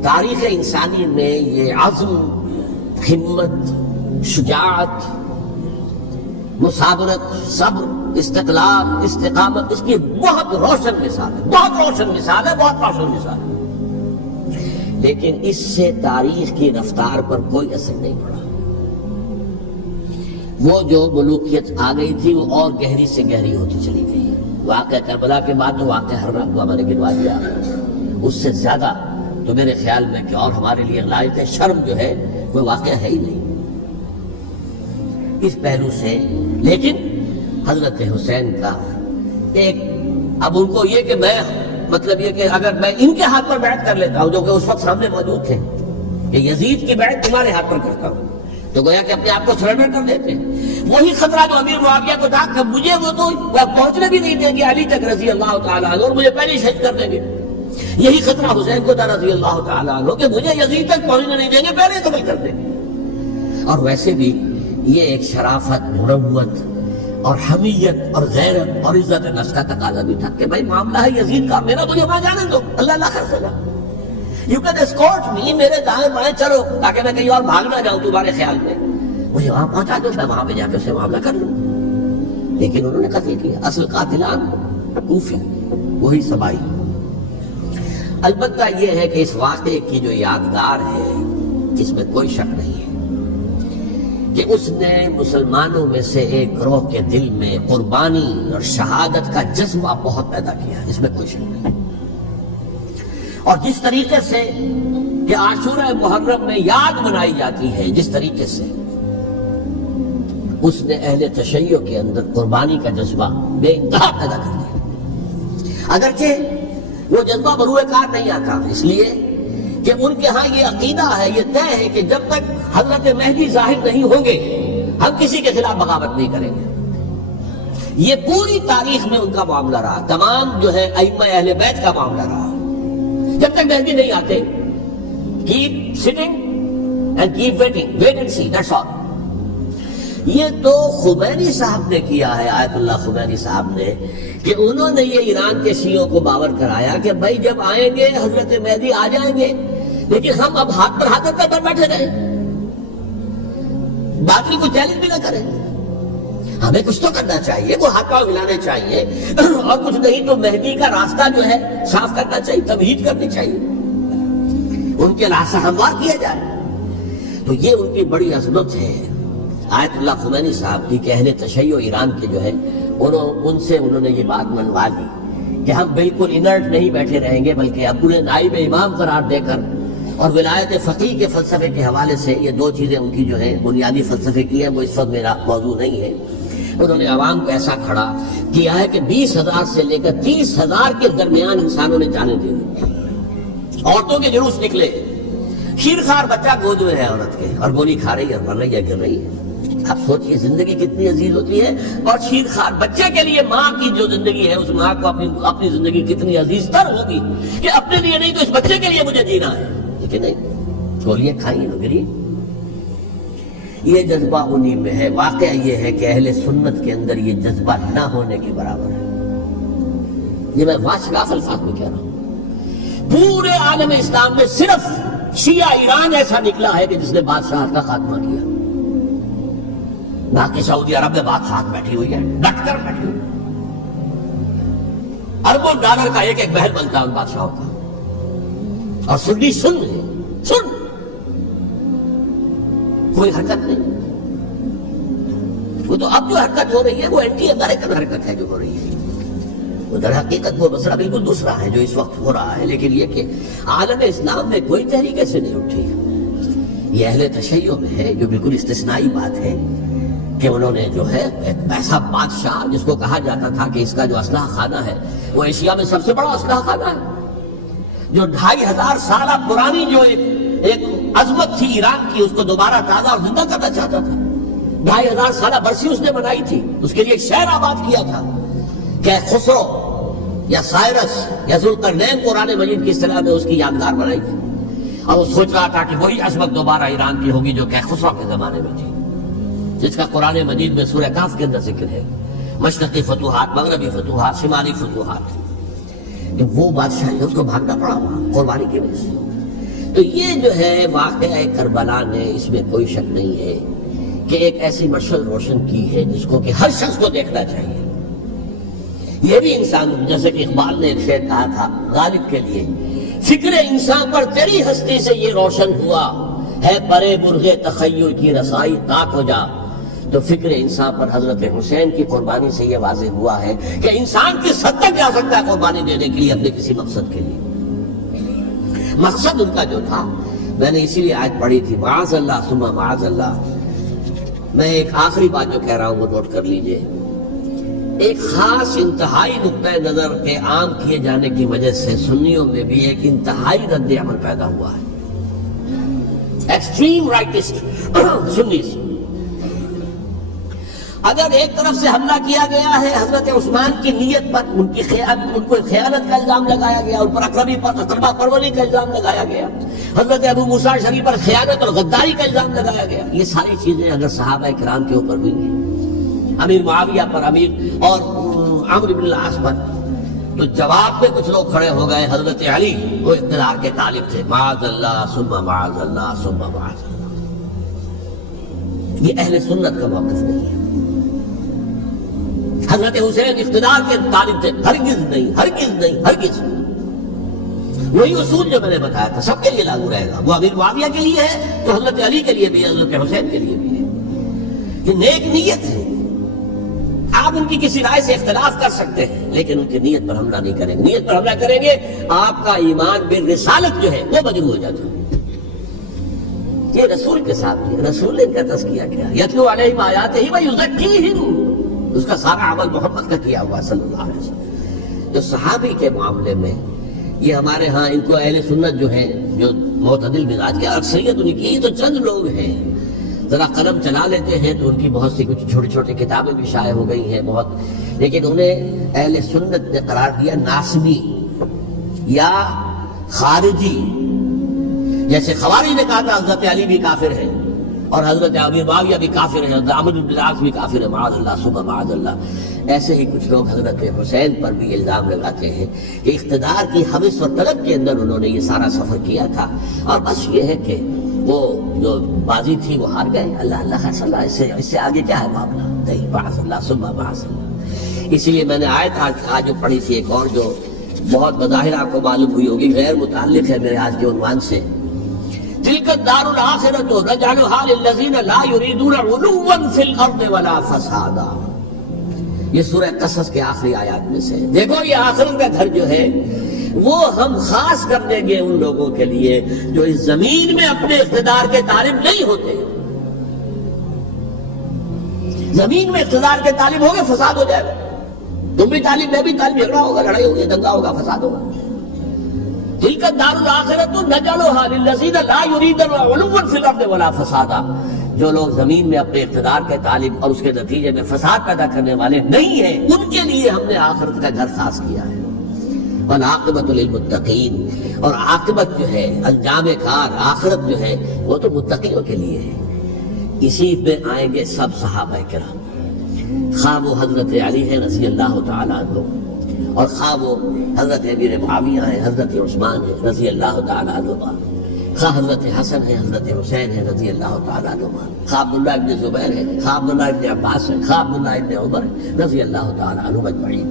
تاریخ انسانی میں یہ عزم, ہمت, شجاعت, مثابرت, صبر, استقلال, استقامت, اس کی بہت روشن مثال ہے, بہت روشن مثال ہے, بہت روشن مثال ہے. لیکن اس سے تاریخ کی رفتار پر کوئی اثر نہیں پڑا. وہ جو ملوکیت آ گئی تھی وہ اور گہری سے گہری ہوتی چلی گئی. واقعہ کربلا کے بعد تو واقعہ ہر ہوا میں نے گنوا دیا, اس سے زیادہ تو میرے خیال میں کہ اور ہمارے لیے لائق شرم جو ہے وہ واقعہ ہے ہی نہیں اس پہلو سے. لیکن حضرت حسین کا ایک, اب ان کو یہ کہ میں, مطلب یہ کہ اگر میں ان کے ہاتھ پر بیعت کر لیتا ہوں جو کہ اس وقت سامنے موجود تھے, کہ یزید کی بیعت تمہارے ہاتھ پر کرتا ہوں, تو گویا کہ اپنے آپ کو سرنڈر کر دیتے. وہی خطرہ جو امیر معاویہ کو تھا کہ مجھے وہ تو پہنچنے بھی نہیں دیں گے علی تک رضی اللہ تعالیٰ عنہ, اور مجھے پہلے شہید کر دیں گے. یہی خطرہ حسین کو تھا رضی اللہ تعالیٰ عنہ کہ مجھے یزید تک پہنچنے نہیں دیں گے, پہلے قتل کر دیں گے. اور ویسے بھی یہ ایک شرافت, مروت اور حمیت اور غیرت اور عزت نفس کا تقاضا بھی تھا کہ بھائی معاملہ ہے یزید کا, میرا مجھے وہاں جانے دو, اللہ نہ کر سکا. You can escort me, میرے دائیں بائیں چلو تاکہ میں کہیں اور بھاگ نہ جاؤں تمہارے خیال میں, مجھے وہاں پہنچا دو, میں وہاں پہ جا کے اسے معاملہ کر لوں. لیکن انہوں نے قتل کیا. اصل قاتلان کوفی, وہی سبائی. البتہ یہ ہے کہ اس واقعے کی جو یادگار ہے اس میں کوئی شک نہیں ہے کہ اس نے مسلمانوں میں سے ایک گروہ کے دل میں قربانی اور شہادت کا جذبہ بہت پیدا کیا, اس میں کوئی شک نہیں. اور جس طریقے سے کہ عاشورہ محرم میں یاد منائی جاتی ہے, جس طریقے سے اس نے اہل تشیع کے اندر قربانی کا جذبہ بے انتہا پیدا کر دیا. اگرچہ وہ جذبہ بروئے کار نہیں آتا, اس لیے کہ ان کے ہاں یہ عقیدہ ہے, یہ طے ہے کہ جب تک حضرت مہدی ظاہر نہیں ہوں گے ہم کسی کے خلاف بغاوت نہیں کریں گے. یہ پوری تاریخ میں ان کا معاملہ رہا, تمام جو ہے ائمہ اہل بیت کا معاملہ رہا. جب تک مہدی نہیں آتے, keep sitting and keep waiting, wait and see, that's all. یہ تو خمینی صاحب نے کیا ہے، آیت اللہ خمینی صاحب نے، کہ انہوں نے یہ ایران کے شیعوں کو باور کرایا کہ بھائی جب آئیں گے حضرت مہدی آ جائیں گے، لیکن ہم اب ہاتھ پر ہاتھ کر بیٹھے رہیں، باطل کو چیلنج بھی نہ کریں، ہمیں کچھ تو کرنا چاہیے، وہ ہاتھ پاؤں ہلانے چاہیے، اور کچھ نہیں تو مہدی کا راستہ جو ہے صاف کرنا چاہیے، تمہید کرنی چاہیے، ان کے راستہ ہموار کیا جائے۔ تو یہ ان کی بڑی عظمت ہے آیت اللہ خمینی صاحب کی، کہ اہل تشیع ایران کے جو ہے ان سے انہوں نے یہ بات منوا لی کہ ہم بالکل انرٹ نہیں بیٹھے رہیں گے، بلکہ اپنے نائب امام قرار دے کر اور ولایت فقیہ کے فلسفے کے حوالے سے، یہ دو چیزیں ان کی جو ہے بنیادی فلسفے کی ہیں، وہ اس وقت میرا موضوع نہیں ہے، انہوں نے عوام کو ایسا کھڑا کیا ہے کہ 20,000 سے لے کر 30,000 کے درمیان انسانوں نے جانے دے دی، عورتوں کے جلوس نکلے، شیرخوار بچہ گود میں ہے عورت کے، اور گولی کھا رہی ہے اور مر رہی ہے، گر رہی ہے۔ اب سوچئے زندگی کتنی عزیز ہوتی ہے، اور شیرخوار بچے کے لیے ماں کی جو زندگی ہے، اس ماں کو اپنی زندگی کتنی عزیز تر ہوگی کہ اپنے لیے نہیں تو اس بچے کے لیے مجھے جینا ہے، لیکن نہیں، گولیاں کھائیں گری۔ یہ جذبہ انہی میں ہے۔ واقعہ یہ ہے کہ اہل سنت کے اندر یہ جذبہ نہ ہونے کے برابر ہے، یہ میں واشگاف الفاظ میں کہہ رہا ہوں۔ پورے عالم اسلام میں صرف شیعہ ایران ایسا نکلا ہے کہ جس نے بادشاہت کا خاتمہ کیا، باقی سعودی عرب میں بادشاہت بیٹھی ہوئی ہے، ڈٹ کر بیٹھی ہوئی، اربوں ڈالر کا ایک ایک محل بنتا ہے ان بادشاہوں کا، اور سنی سن کوئی حرکت نہیں۔ وہ تو اب جو حرکت ہو رہی ہے وہ اینٹی امریکن حرکت ہے جو ہو رہی ہے، وہ در حقیقت وہ مسئلہ بالکل دوسرا ہے جو اس وقت ہو رہا ہے، لیکن یہ کہ عالم اسلام میں کوئی تحریک ایسے نہیں اٹھی۔ یہ اہل تشیع میں ہے جو بالکل استثنائی بات ہے کہ انہوں نے جو ہے ایک ایسا بادشاہ جس کو کہا جاتا تھا کہ اس کا جو اسلحہ خانہ ہے وہ ایشیا میں سب سے بڑا اسلحہ خانہ ہے، جو 2500 سالہ پرانی جو ایک عظمت تھی ایران کی، اس کو دوبارہ تازہ اور زندہ کرنا چاہتا تھا۔ 2500 سالہ برسی اس نے بنائی تھی، اس کے لیے ایک شہر آباد کیا تھا کہ خسرو یا سائرس یا ذوالقرنین قرآن مجید کی اصطلاح میں اس کی یادگار بنائی تھی، اور وہ سوچ رہا تھا کہ وہی عظمت دوبارہ ایران کی ہوگی جو کہ خسرو کے زمانے میں تھی، جس کا قرآن مجید میں سورہ کہف کے اندر ذکر ہے، مشرقی فتوحات، مغربی فتوحات، شمالی فتوحات۔ کہ وہ بادشاہ ہے، اس کو بھاگنا پڑا وہاں قربانی کی وجہ سے۔ تو یہ جو ہے واقعہ کربلا نے، اس میں کوئی شک نہیں ہے کہ ایک ایسی مشعل روشن کی ہے جس کو کہ ہر شخص کو دیکھنا چاہیے۔ یہ بھی انسان، جیسے کہ اقبال نے ایک شعر کہا تھا غالب کے لیے، فکر انسان پر تیری ہستی سے یہ روشن ہوا ہے، پرے مرغ تخیل کی رسائی طاق ہو جا۔ تو فکر انسان پر حضرت حسین کی قربانی سے یہ واضح ہوا ہے کہ انسان کس حد تک جا سکتا ہے قربانی دینے کے لیے اپنے کسی مقصد کے لیے۔ مقصد ان کا جو تھا، میں نے اسی لیے آیت پڑھی تھی، معاذ اللہ ثم معاذ اللہ۔ میں ایک آخری بات جو کہہ رہا ہوں وہ نوٹ کر لیجئے، ایک خاص انتہائی نقطۂ نظر کے عام کیے جانے کی وجہ سے سنیوں میں بھی ایک انتہائی رد عمل پیدا ہوا ہے، ایکسٹریم رائٹسٹ سنیز۔ اگر ایک طرف سے حملہ کیا گیا ہے حضرت عثمان کی نیت پر، ان کو خیانت کا الزام لگایا گیا، ان پر اقربا پروری کا الزام لگایا گیا، حضرت ابو موسیٰ شریف پر خیانت اور غداری کا الزام لگایا گیا، یہ ساری چیزیں اگر صحابہ کرام کے اوپر ہوئی ہیں، امیر معاویہ پر، امیر اور عمرو بن العاص پر، تو جواب میں کچھ لوگ کھڑے ہو گئے۔ حضرت علی وہ اقتدار کے طالب تھے، معاذ اللہ ثم معاذ اللہ ثم معاذ اللہ۔ یہ اہل سنت کا موقف نہیں ہے۔ حضرت حسین اقتدار کے طالب تھے، ہرگز نہیں، ہرگز نہیں، ہرگز نہیں۔ وہی اصول جو میں نے بتایا تھا سب کے لیے لاگو رہے گا، وہ امیر معاویہ کے لیے ہے تو حضرت علی کے لیے بھی ہے، حضرت حسین کے لیے بھی ہے۔ یہ نیک نیت ہے، آپ ان کی کسی رائے سے اختلاف کر سکتے ہیں لیکن ان کی نیت پر حملہ نہیں کریں گے۔ نیت پر حملہ کریں گے آپ کا ایمان بالرسالت جو ہے وہ بدل ہو جاتا ہے۔ یہ رسول کے ساتھ ہے، رسول نے ان کا تزکیہ کیا، یتلو علیہم آیاتہ ویزکیہم، اس کا سارا عمل محمد کا کیا ہوا صلی اللہ علیہ وسلم۔ جو صحابی کے معاملے میں یہ ہمارے ہاں ان کو اہل سنت جو ہیں، جو معتدل مزاج کے، اکثریت ان کی تو چند لوگ ہیں، ذرا قلم چلا لیتے ہیں تو ان کی بہت سی کچھ چھوٹی چھوٹی کتابیں بھی شائع ہو گئی ہیں بہت، لیکن انہیں اہل سنت نے قرار دیا ناسبی یا خارجی۔ جیسے خوارج نے کہا تھا حضرت علی بھی کافر ہیں، اور حضرت امیر معاویہ بھی کافر ہیں، حضرت عمرو بن العاص بھی کافر ہے، معاذ اللہ ثم معاذ اللہ۔ ایسے ہی کچھ لوگ حضرت حسین پر بھی الزام لگاتے ہیں کہ اقتدار کی ہوس اور طلب کے اندر انہوں نے یہ سارا سفر کیا تھا، اور بس یہ ہے کہ وہ جو بازی تھی وہ ہار گئے۔ اللہ اللہ صلی اللہ، اس سے آگے کیا ہے معاملہ؟ نہیں، معاذ اللہ ثم معاذ اللہ۔ اسی لیے میں نے آیت آج جو پڑھی تھی ایک اور جو بہت بظاہر آپ کو معلوم ہوئی ہوگی، غیر متعلق ہے میرے آج کے عنوان سے، تلک الدار الآخرۃ نجعلها للذین لا یریدون علوا فی الارض ولا فسادا۔ یہ سورہ قصص کے آخری آیات میں سے، دیکھو یہ آخرت کا گھر جو ہے وہ ہم خاص کر دیں گے ان لوگوں کے لیے جو اس زمین میں اپنے اقتدار کے طالب نہیں ہوتے۔ زمین میں اقتدار کے طالب ہو گے فساد ہو جائے گا، تم بھی طالب میں بھی طالب، جھگڑا ہوگا، لڑائی ہوگی، دنگا ہوگا، فساد ہوگا۔ تلک الدار الآخرۃ نجعلها للذین لا یریدون علوا فی الارض ولا فسادا۔ جو لوگ زمین میں اپنے اقتدار کے طالب اور اس کے نتیجے میں فساد پیدا کرنے والے نہیں ہیں، ان کے لیے ہم نے آخرت کا گھر خاص کیا ہے۔ والعاقبۃ للمتقین، اور عاقبت جو ہے، انجام کار، آخرت جو ہے وہ تو متقیوں کے لیے ہے۔ اسی میں آئیں گے سب صحابہ کرام، خواہ وہ حضرت علی ہیں رضی اللہ تعالیٰ عنہ، اور خواہ وہ حضرت امیر معاویہ ہیں، حضرت عثمان ہیں رضی اللہ تعالیٰ عنہ، خواہ حضرت حسن ہیں، حضرت حسین ہیں رضی اللہ تعالیٰ عنہ، خواہ عبداللہ ابن زبیر ہیں، خواہ عبداللہ ابن عباس ہیں، خواہ عبداللہ ابن عمر ہیں رضی اللہ تعالیٰ عنہ اجمعین۔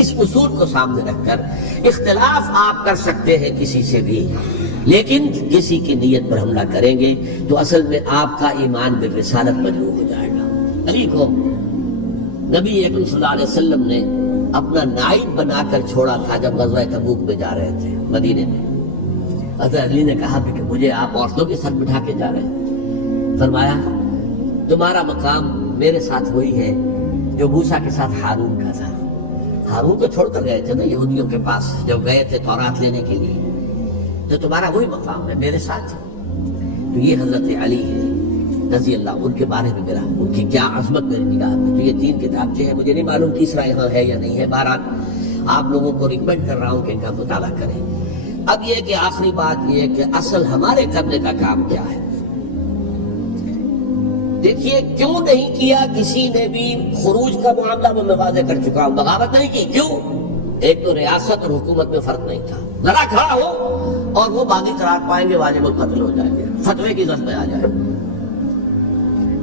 اس اصول کو سامنے رکھ کر اختلاف آپ کر سکتے ہیں کسی سے بھی، لیکن کسی کی نیت پر حملہ کریں گے تو اصل میں آپ کا ایمان بالرسالت مجروح ہو جائے گا۔ علی کو نبی اکرم صلی اللہ علیہ وسلم نے اپنا نائب بنا کر چھوڑا تھا جب غزوہ تبوک میں جا رہے تھے مدینے میں۔ حضرت علی نے کہا کہ مجھے آپ عورتوں کے ساتھ بٹھا کے جا رہے ہیں، فرمایا تمہارا مقام میرے ساتھ وہی ہے جو موسیٰ کے ساتھ ہارون کا تھا۔ ہارون کو چھوڑ کر گئے تھے نا یہودیوں کے پاس جب گئے تھے تورات لینے کے لیے، تو تمہارا وہی مقام ہے میرے ساتھ۔ تو یہ حضرت علی ہے رضی اللہ، ان کے بارے میں میرا، ان کی کیا عظمت میری نگاہ میں۔ تو یہ 3 کتابیں ہیں، مجھے نہیں معلوم تیسرا یہاں ہے یا نہیں ہے، بہرحال آپ لوگوں کو ریکمینڈ کر رہا ہوں کہ ان کا مطالعہ کریں۔ اب یہ کہ آخری بات یہ کہ اصل ہمارے کرنے کا کام کیا ہے۔ دیکھیے کیوں نہیں کیا کسی نے بھی خروج کا معاملہ میں واضح کر چکا ہوں، بغاوت نہیں کی، کیوں؟ ایک تو ریاست اور حکومت میں فرق نہیں تھا، ذرا کھڑا ہو اور وہ باغی قرار پائیں گے، واجب القتل ہو جائیں گے، فتوے کی زد میں آ جائے،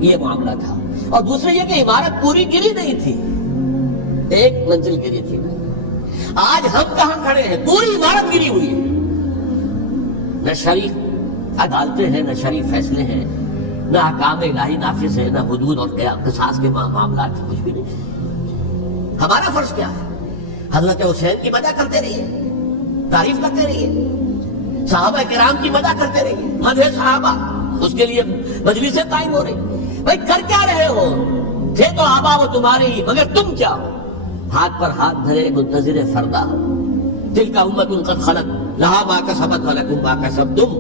یہ معاملہ تھا۔ اور دوسرے یہ کہ عمارت پوری گری نہیں تھی، ایک منزل گری تھی۔ آج ہم کہاں کھڑے ہیں؟ پوری عمارت گری ہوئی ہے، نہ شریف عدالتیں ہیں، نہ شریف فیصلے ہیں، نہ احکام الہی نافذ ہے، نہ حدود اور قصاص کے معاملات، کچھ بھی نہیں۔ ہمارا فرض کیا ہے؟ حضرت حسین کی مدح کرتے رہیے، تعریف کرتے رہیے، صحابہ کرام کی مدح کرتے رہیے، مدح صحابہ، اس کے لیے مجلسیں قائم ہو رہی۔ بھائی کر کیا رہے ہو؟ تھے تو آبا وہ تمہارے ہی، مگر تم کیا ہو؟ ہاتھ پر ہاتھ دھرے منتظر فردا، تلک امت قد خلت لہا ما کسبت ولکم ما کسبتم۔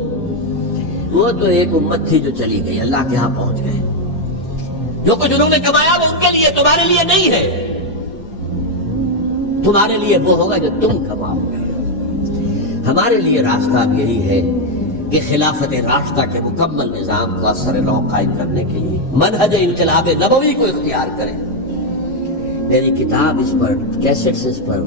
وہ تو ایک امت تھی جو چلی گئی، اللہ کے ہاں پہنچ گئے، جو کچھ انہوں نے کمایا وہ ان کے لیے، تمہارے لیے نہیں ہے، تمہارے لیے وہ ہوگا جو تم کماؤ گے۔ ہمارے لیے راستہ اب یہی ہے کہ خلافت راشدہ کے مکمل نظام کو اثر نو قائم کرنے کے لیے منہج انقلاب نبوی کو اختیار کریں۔ میری کتاب اس پر، کیسٹس اس پر،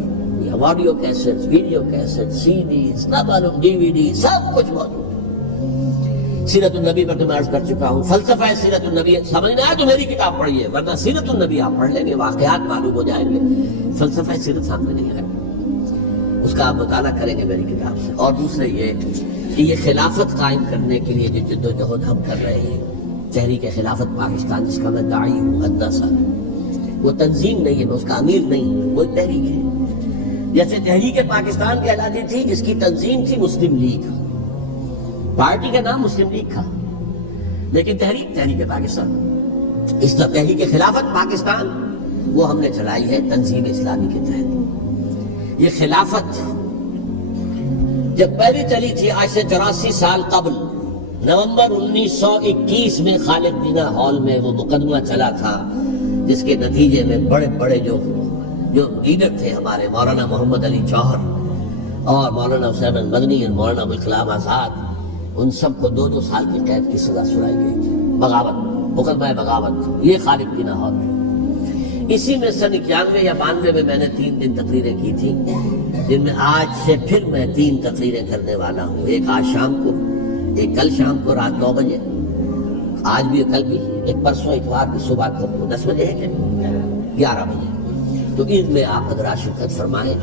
آڈیو کیسٹس، ویڈیو کیسٹس، سی ڈیز، نہ معلوم ڈی وی ڈی، سب کچھ موجود ہے۔ سیرت النبی پر تو میں عرض کر چکا ہوں، فلسفہ سیرت النبی سمجھ نہ آئے تو میری کتاب پڑھیے، ورنہ سیرت النبی آپ پڑھ لیں گے، واقعات معلوم ہو جائیں گے، فلسفہ سیرت سامنے نہیں آئے، اس کا آپ مطالعہ کریں گے میری کتاب سے۔ اور دوسرے یہ کہ یہ خلافت قائم کرنے کے لیے جو جد و جہد ہم کر رہے ہیں، تحریک خلافت پاکستان جس کا میں داعی ہوں ادنا سا، وہ تنظیم نہیں ہے، میں اس کا امیر نہیں ہوں، وہ تحریک ہے۔ جیسے تحریک پاکستان کہلاتی تھی جس کی تنظیم تھی مسلم لیگ، پارٹی کا نام مسلم لیگ تھا، لیکن تحریک پاکستان، اس طرح تحریک خلافت پاکستان وہ ہم نے چلائی ہے تنظیم اسلامی کے تحت۔ یہ خلافت جب پہلے چلی تھی آج سے 84 سال قبل، نومبر 1921 میں خالد دینا ہال میں وہ مقدمہ چلا تھا، جس کے نتیجے میں بڑے بڑے جو لیڈر تھے ہمارے، مولانا محمد علی جوہر اور مولانا حسین المدنی اور مولانا ابوالکلام آزاد، ان سب کو 2 سال کی قید کی سزا سنائی گئی تھی۔ بغاوت، مقدمہ بغاوت، یہ خالد کی لاہور ہے۔ اسی میں سن 91 یا 92 میں میں نے 3 دن تقریریں کی تھی، جن میں آج سے پھر میں 3 تقریریں کرنے والا ہوں، ایک آج شام کو، ایک کل شام کو رات 9 بجے، آج بھی کل بھی، ایک پرسوں اتوار کی صبح کو 10 بجے ہے کہ 11 بجے۔ تو ان میں آپ حضرات شرکت فرمائیں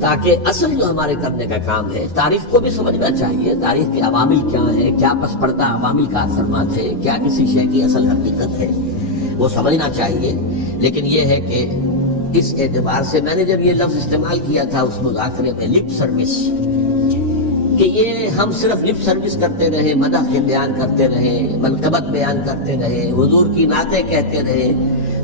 تاکہ اصل جو ہمارے کرنے کا کام ہے، تاریخ کو بھی سمجھنا چاہیے، تاریخ کے عوامل کیا ہیں، کیا پس پردہ عوامل کا اثرات ہے، کیا کسی شے کی اصل حقیقت ہے، وہ سمجھنا چاہیے۔ لیکن یہ ہے کہ اس اعتبار سے میں نے جب یہ لفظ استعمال کیا تھا اس مذاکرے میں، لپ سروس، کہ یہ ہم صرف لپ سروس کرتے رہے، مدح کے بیان کرتے رہے، منقبت بیان کرتے رہے، حضور کی نعتیں کہتے رہے،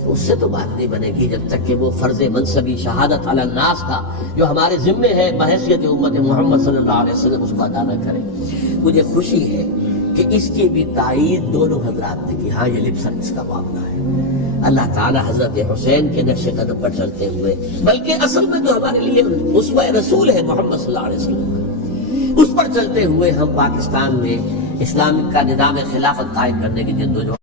تو اس سے تو بات نہیں بنے گی جب تک کہ وہ فرض منصبی شہادت علی الناس کا جو ہمارے ذمے ہے بحیثیت امت محمد صلی اللہ علیہ وسلم اس کو ادا نہ کرے۔ مجھے خوشی ہے کہ اس کی بھی تائید دونوں حضرات نے کی، ہاں یہ لپ سروس کا معاملہ ہے۔ اللہ تعالی حضرت حسین کے نقش قدم پر چلتے ہوئے، بلکہ اصل میں تو ہمارے لیے اسوہ رسول ہے محمد صلی اللہ علیہ وسلم، اس پر چلتے ہوئے ہم پاکستان میں اسلام کا نظام خلافت قائم کرنے کی جدوجہد